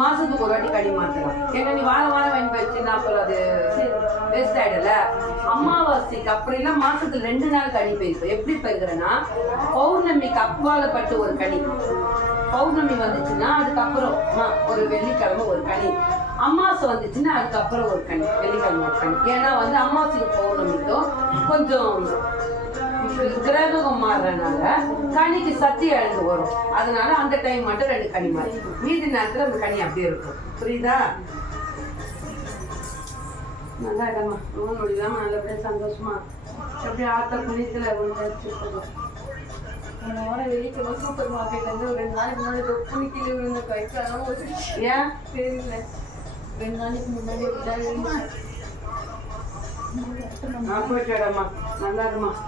மாசத்துக்கு ஒரு வாட்டி கனி மாத்தலாம். ஏன்னா நீ வாரம் வாரம் வாங்கி வச்சுன்னா அப்புறம் அது வேஸ்ட் ஆயிடல. அமாவாசைக்கு அப்படின்னா மாசத்துக்கு 2 நாள் கனி போயிருக்கும். எப்படி போயிருக்கிறேன்னா, பௌர்ணமிக்கு அப்பால பட்டு ஒரு கனி, பௌர்ணமி வந்துச்சுன்னா அதுக்கப்புறம் ஒரு வெள்ளிக்கிழமை ஒரு கனி, அமாவாசை வந்துச்சுன்னா அதுக்கப்புறம் ஒரு கனி, வெள்ளிக்கிழமை ஒரு கனி. ஏன்னா வந்து அமாவாசைக்கு பௌர்ணமிக்கும் கொஞ்சம் கிரகம் மாறுறதுனால கனிக்கு சக்தி இழந்து வரும். அதனால அந்த டைம் மட்டும் 2 கனி மாறி, மீதி நேரத்துல அந்த கனி அப்படியே இருக்கும். புரியுதா? நல்லா இடமா நோய் நொடி இல்லாம நல்லபடியா சந்தோஷமா அப்படியே ஆத்த புனித்துல என்னோட வெளியே சூப்பர் மார்க்கெட்ல இருந்து ஒரு 2 நாளைக்கு முன்னாடி புனிக்கில விழுந்த கைக்காலாம் ஒரு ஏன் தெரியல. 2 நாளைக்கு முன்னாடி போயிட்டு இடமா நல்லா இருக்குமா?